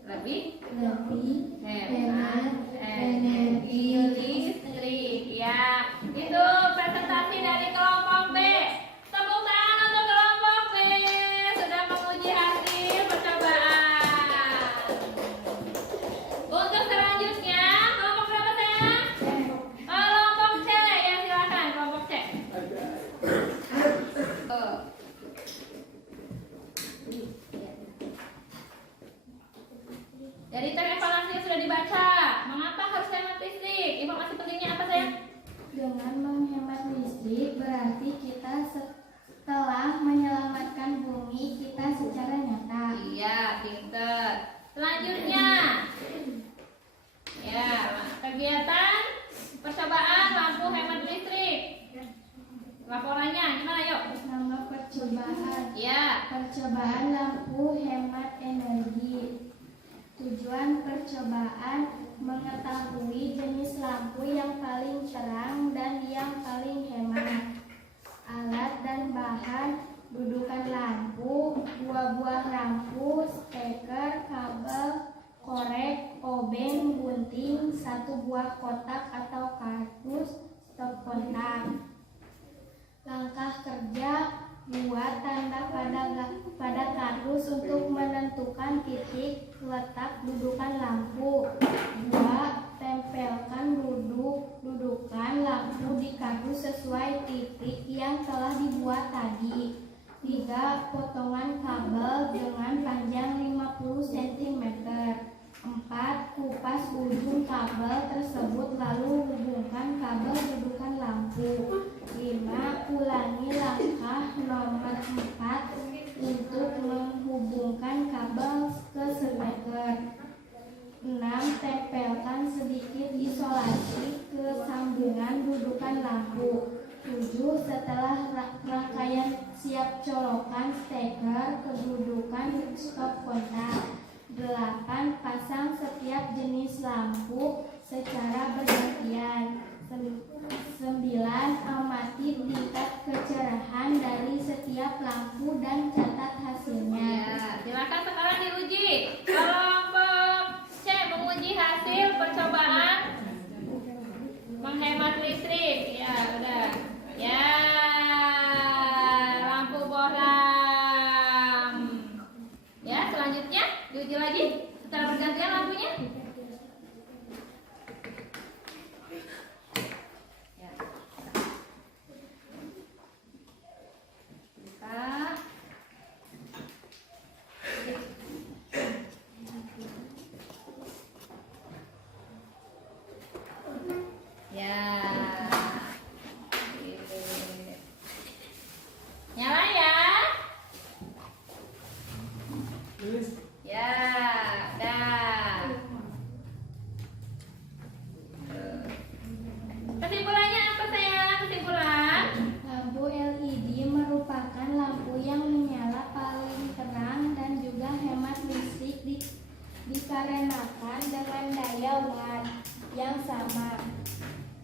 lebih lebih hemat energi listrik. Ya, itu presentasi dari kelompok B. Tepuk tangan untuk kelompok B sudah menguji hasil percobaan. Untuk selanjutnya kelompok berapa sayang? Kelompok C, ya silakan kelompok C. Oh. Dari tag evaluasi yang sudah dibaca, mengapa harus hemat listrik? Informasi pentingnya apa sayang? Dengan menghemat listrik berarti kita telah menyelamatkan bumi kita secara nyata. Iya, pinter. Selanjutnya, ya, kegiatan percobaan lampu hemat listrik. Laporannya gimana yuk? Nama percobaan. Ya, Percobaan lampu hemat energi. Tujuan percobaan mengetahui jenis lampu yang paling terang dan yang paling hemat. Alat dan bahan, dudukan lampu, buah-buah lampu, steker, kabel, korek, obeng, gunting, 1 buah kotak atau kardus, kontak. Langkah kerja: buat tanda pada kardus untuk menentukan titik letak dudukan lampu. 2. Tempelkan dudukan lampu di kardus sesuai titik yang telah dibuat tadi. 3. Potongan kabel dengan panjang 50 cm. 4. Kupas ujung kabel tersebut lalu hubungkan kabel dudukan lampu. 5. Ulangi langkah nomor 4 untuk menghubungkan kabel ke steker. 6. Tempelkan sedikit isolasi ke sambungan dudukan lampu. 7. Setelah rangkaian siap, colokan steker ke dudukan stop kontak. 8. Pasang setiap jenis lampu secara bergantian. 9. Amati tingkat kecerahan dari setiap lampu dan catat hasilnya. Ya, silakan sekarang diuji. Kelompok C menguji hasil percobaan menghemat listrik. Ya, udah. Ya, lampu bohlam. Ya, selanjutnya diuji lagi secara bergantian lampunya. Ya. Buka. Ya. Nyala ya. Ya, dah. Kesimpulannya apa sayang? Kesimpulan? Lampu LED merupakan lampu yang menyala paling terang dan juga hemat listrik dikarenakan dengan daya watt yang sama.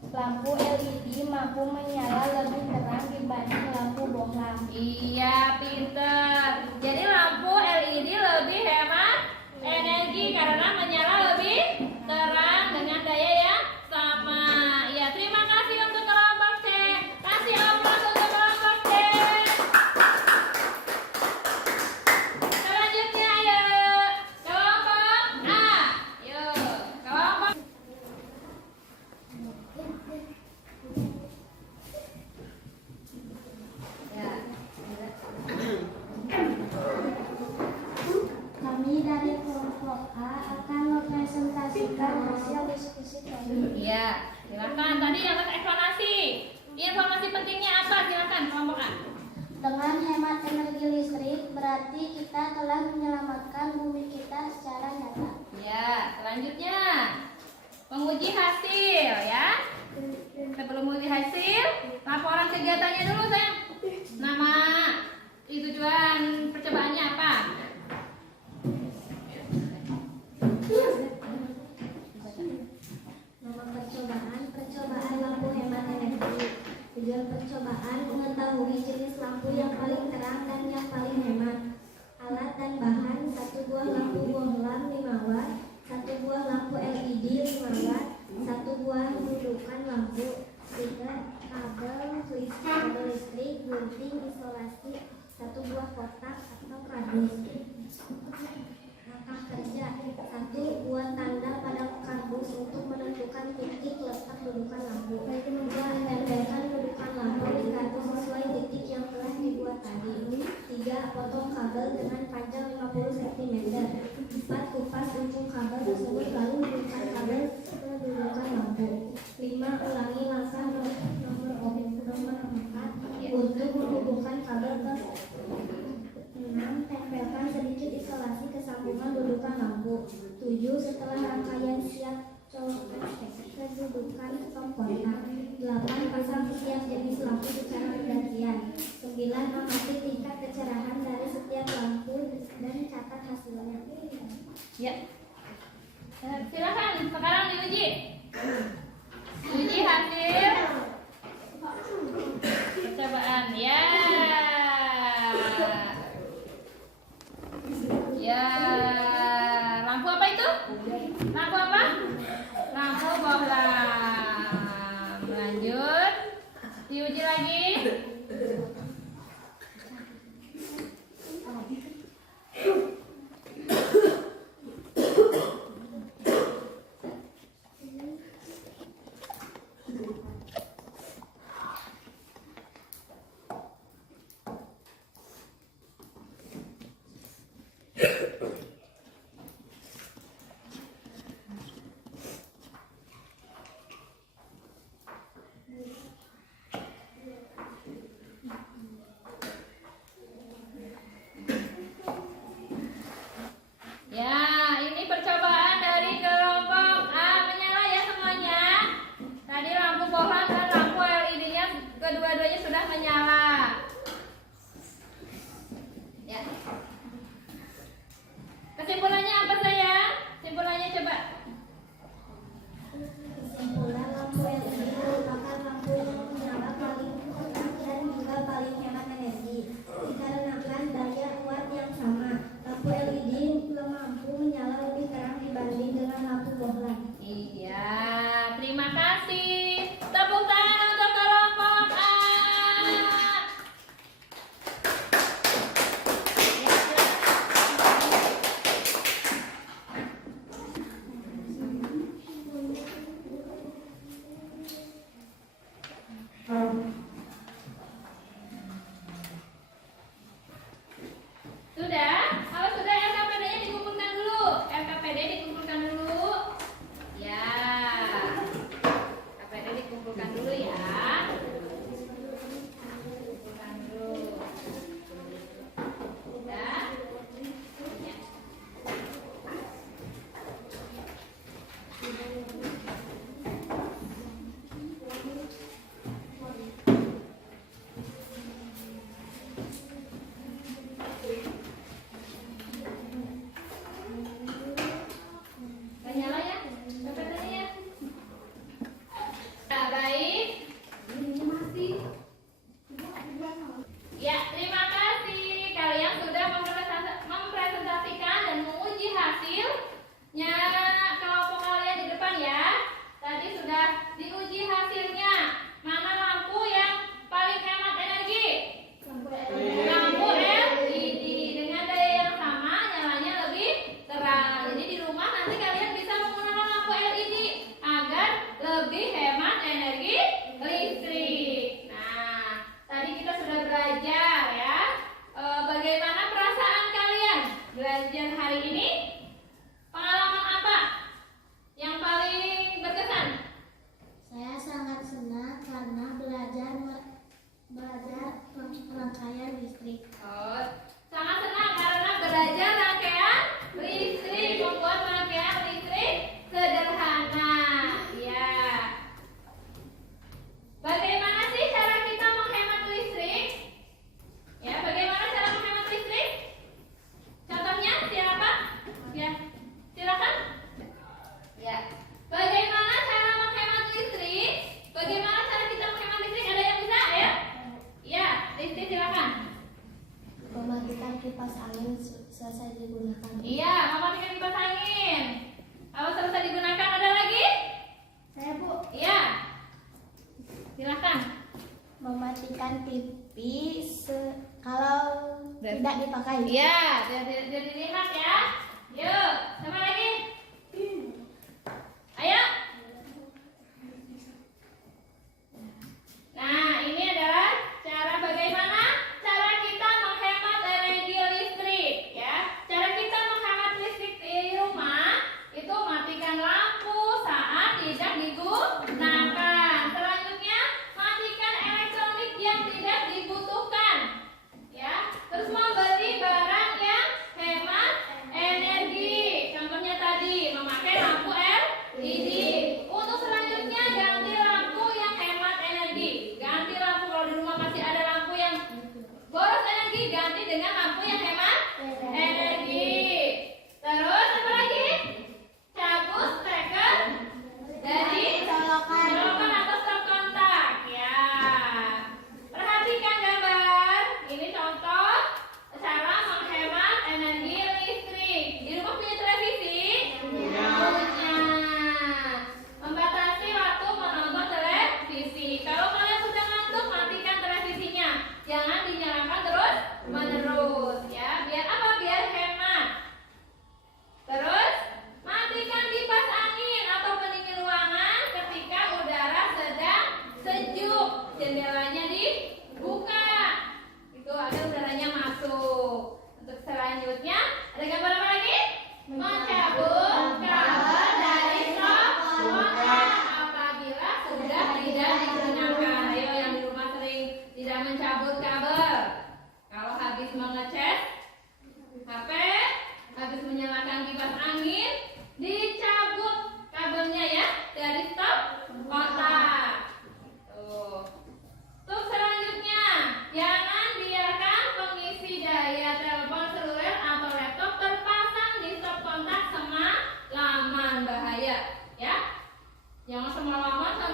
Lampu LED mampu menyala lebih terang dibanding lampu bohlam. Iya, pinter. Jadi lampu LED lebih hemat energi karena menyala lebih terang dengan daya yang sama. Ya, terima kasih untuk kelompok C. Kasih aplaus untuk kelompok C. Selanjutnya, ayo kelompok A. Yuk, kelompok. Ya. Kami dari kelompok A akan mempresentasikan hasil diskusi kami. Iya, silakan. Tadi yang eksplanasi. Informasi pentingnya apa? Silakan kelompok A. Dengan hemat energi listrik, berarti kita telah menyelamatkan bumi kita secara nyata. Ya, selanjutnya menguji hasil ya. Sebelum menguji hasil, laporan kegiatannya dulu sayang. Nama, tujuan percobaannya apa? Nama percobaan lampu hemat energi. Tujuan percobaan mengetahui jenis lampu yang paling terang dan yang paling hemat. Alat dan bahan: 1 buah lampu bohlam 5 watt, 1 buah lampu LED 5 watt, 1 buah dudukan lampu, 3 kabel listrik, gunting, isolasi, 1 buah kotak atau kardus. Langkah kerja: 1. Buat tanda pada kardus untuk menentukan titik letak dudukan lampu. 2. Tempelkan dudukan lampu di kardus sesuai titik yang telah dibuat tadi. 3. Potong kabel dengan panjang 50 cm. 4. Kupas ujung kabel tersebut lalu hubungkan kabel ke dudukan lampu. 5. Ulangi langkah nomor 4 untuk menghubungkan kabel ke 6. Tempelkan sedikit isolasi ke sambungan dudukan lampu. 7. Setelah rangkaian siap, colokan steker ke dudukan stop kontak. 8. Pasang setiap jenis lampu secara bergantian. 9. Amati tingkat kecerahan dari setiap lampu dan catat hasilnya. Ya. Silakan sekarang diuji. Uji hasil percobaan ya. Ya, lampu apa itu? Lampu apa? Lampu bohlam. Lanjut. Diuji lagi. Ya, ini percobaan dari kelompok A. Menyala ya semuanya. Tadi lampu pohon dan lampu LED-nya kedua-duanya sudah menyala. Ya. Kesimpulannya apa sayang? Kesimpulannya coba. Kesimpulan, lampu LED merupakan lampu yang menyala paling cepat dan juga paling hemat energi dikarenakan daya kuat yang sama. Lampu LED mampu menyala lebih terang dibanding dengan lampu bohlam. Iya, terima kasih. Tepuk tangan untuk kelompok A. Ya, sudah? Kalau sudah LKPD-nya dikumpulkan dulu. LKPD dikumpulkan dulu. Ya. LKPD dikumpulkan dulu ya. Kumpulkan dulu. Sudah? Ya. Nyala ya, LKPD-nya ya. Nah, baik. Ya, terima kasih. Kalian sudah mempresentasikan dan menguji hasilnya kelompok kalian di depan ya. Tadi sudah diuji hasilnya. Mana lampu yang paling hemat energi? Lampu LED dengan daya yang sama, nyalanya lebih terang. Jadi di rumah nanti kalian bisa menggunakan lampu LED agar lebih hemat energi listrik. Nah, tadi kita sudah belajar ya. Bagaimana perasaan kalian belajar hari ini? Pengalaman apa yang paling berkesan? Saya sangat senang karena belajar rangkaian listrik. Oh, sangat senang karena belajar rangkaian listrik, membuat rangkaian listrik sederhana. Ya. Bagaimana sih cara kita menghemat listrik? Ya, bagaimana cara menghemat listrik? Contohnya siapa? Ya, silakan. Ya. Bagaimana cara menghemat listrik? Bagaimana cara kita menghemat listrik? Ada yang bisa? Ayo. Ya, listrik silakan. Mematikan kipas angin selesai digunakan. Iya, mematikan kipas angin. Kalau selesai digunakan ada lagi? Saya Bu, Iya. Silakan. mematikan TV kalau tidak dipakai. Iya, jadi dilihat ya. Yuk, sama lagi. Ayo. Nah, ini adalah cara bagaimana cara kita menghemat energi listrik ya. Cara kita menghemat listrik di rumah itu matikan lampu saat tidak digunakan. Selanjutnya, matikan elektronik yang tidak dibutuhkan. Ya, terus membeli barang yang hemat energi. Contohnya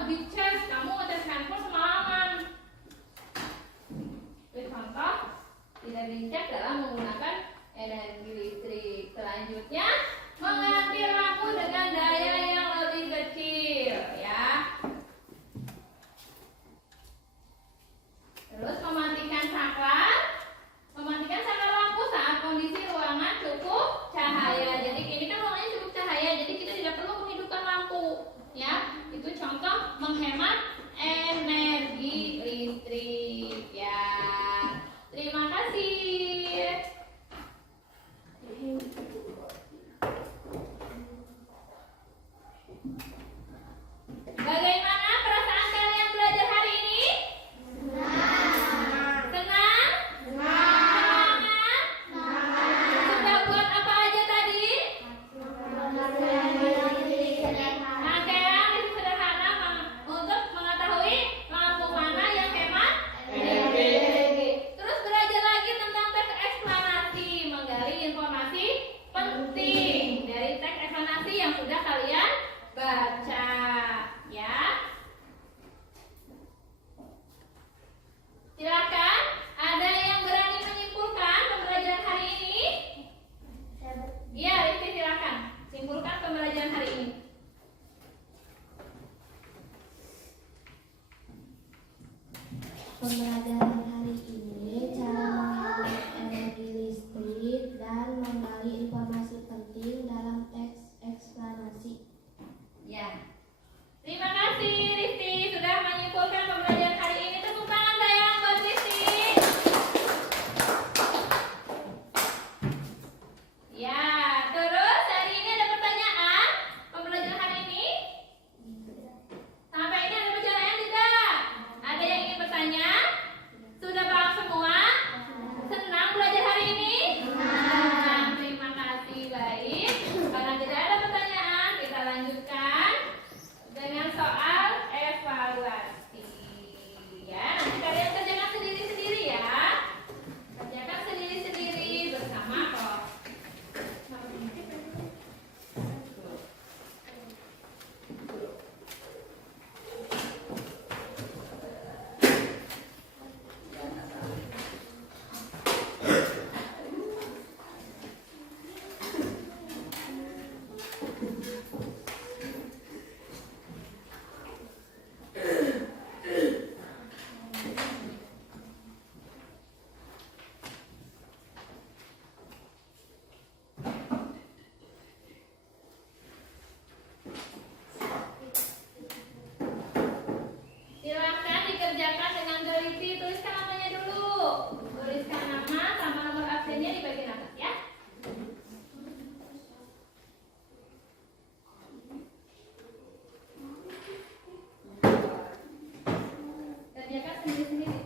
dicas, kamu ngecas handphone semalaman. Itu contoh tidak dicas dalam menggunakan energi listrik. Selanjutnya, mengambil lampu dengan daya yang lebih kecil, ya. Terus mematikan saklar lampu saat kondisi ruangan cukup cahaya. Jadi ini kan ruangannya cukup cahaya, jadi kita tidak perlu menghidupkan lampu, ya. Itu contoh menghemat energi listrik, ya. Terima kasih. Bagaimana perasaan kalian belajar hari ini? Senang? Semangat? Sudah buat apa aja tadi? Rangkaian itu sederhana untuk mengetahui lampu mana yang hemat energi. Terus belajar lagi tentang teks eksplanasi, menggali informasi penting dari teks eksplanasi yang sudah kalian baca, ya. Silakan, ada yang berani menyimpulkan pembelajaran hari ini? Iya, Rizky, silakan. Simpulkan pembelajaran hari ini. Pembelajaran hari ini cara menghemat energi listrik dan menggali informasi penting dalam teks eksplanasi. Ya. Terima kasih Rizky sudah menyimpulkan pembelajaran hari ini. Tepuk tangan sayang buat Rizky. Ya, terus hari ini ada pertanyaan pembelajaran hari ini? Sampai ini ada pertanyaan tidak? Ada yang ingin bertanya? Sudah paham semua? Senang belajar hari ini? Senang. Terima kasih, baik. Karena tidak ada pertanyaan, kita lanjutkan dengan soal evaluasi. Ya, nanti kalian kerjakan sendiri-sendiri ya. Kerjakan sendiri-sendiri bersama kok. Silakan dikerjakan dengan teliti. Tuliskan namanya dulu. Tuliskan nama sama nomor absennya di bagian atas ya. Kerjakan sendiri-sendiri.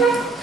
Thank you.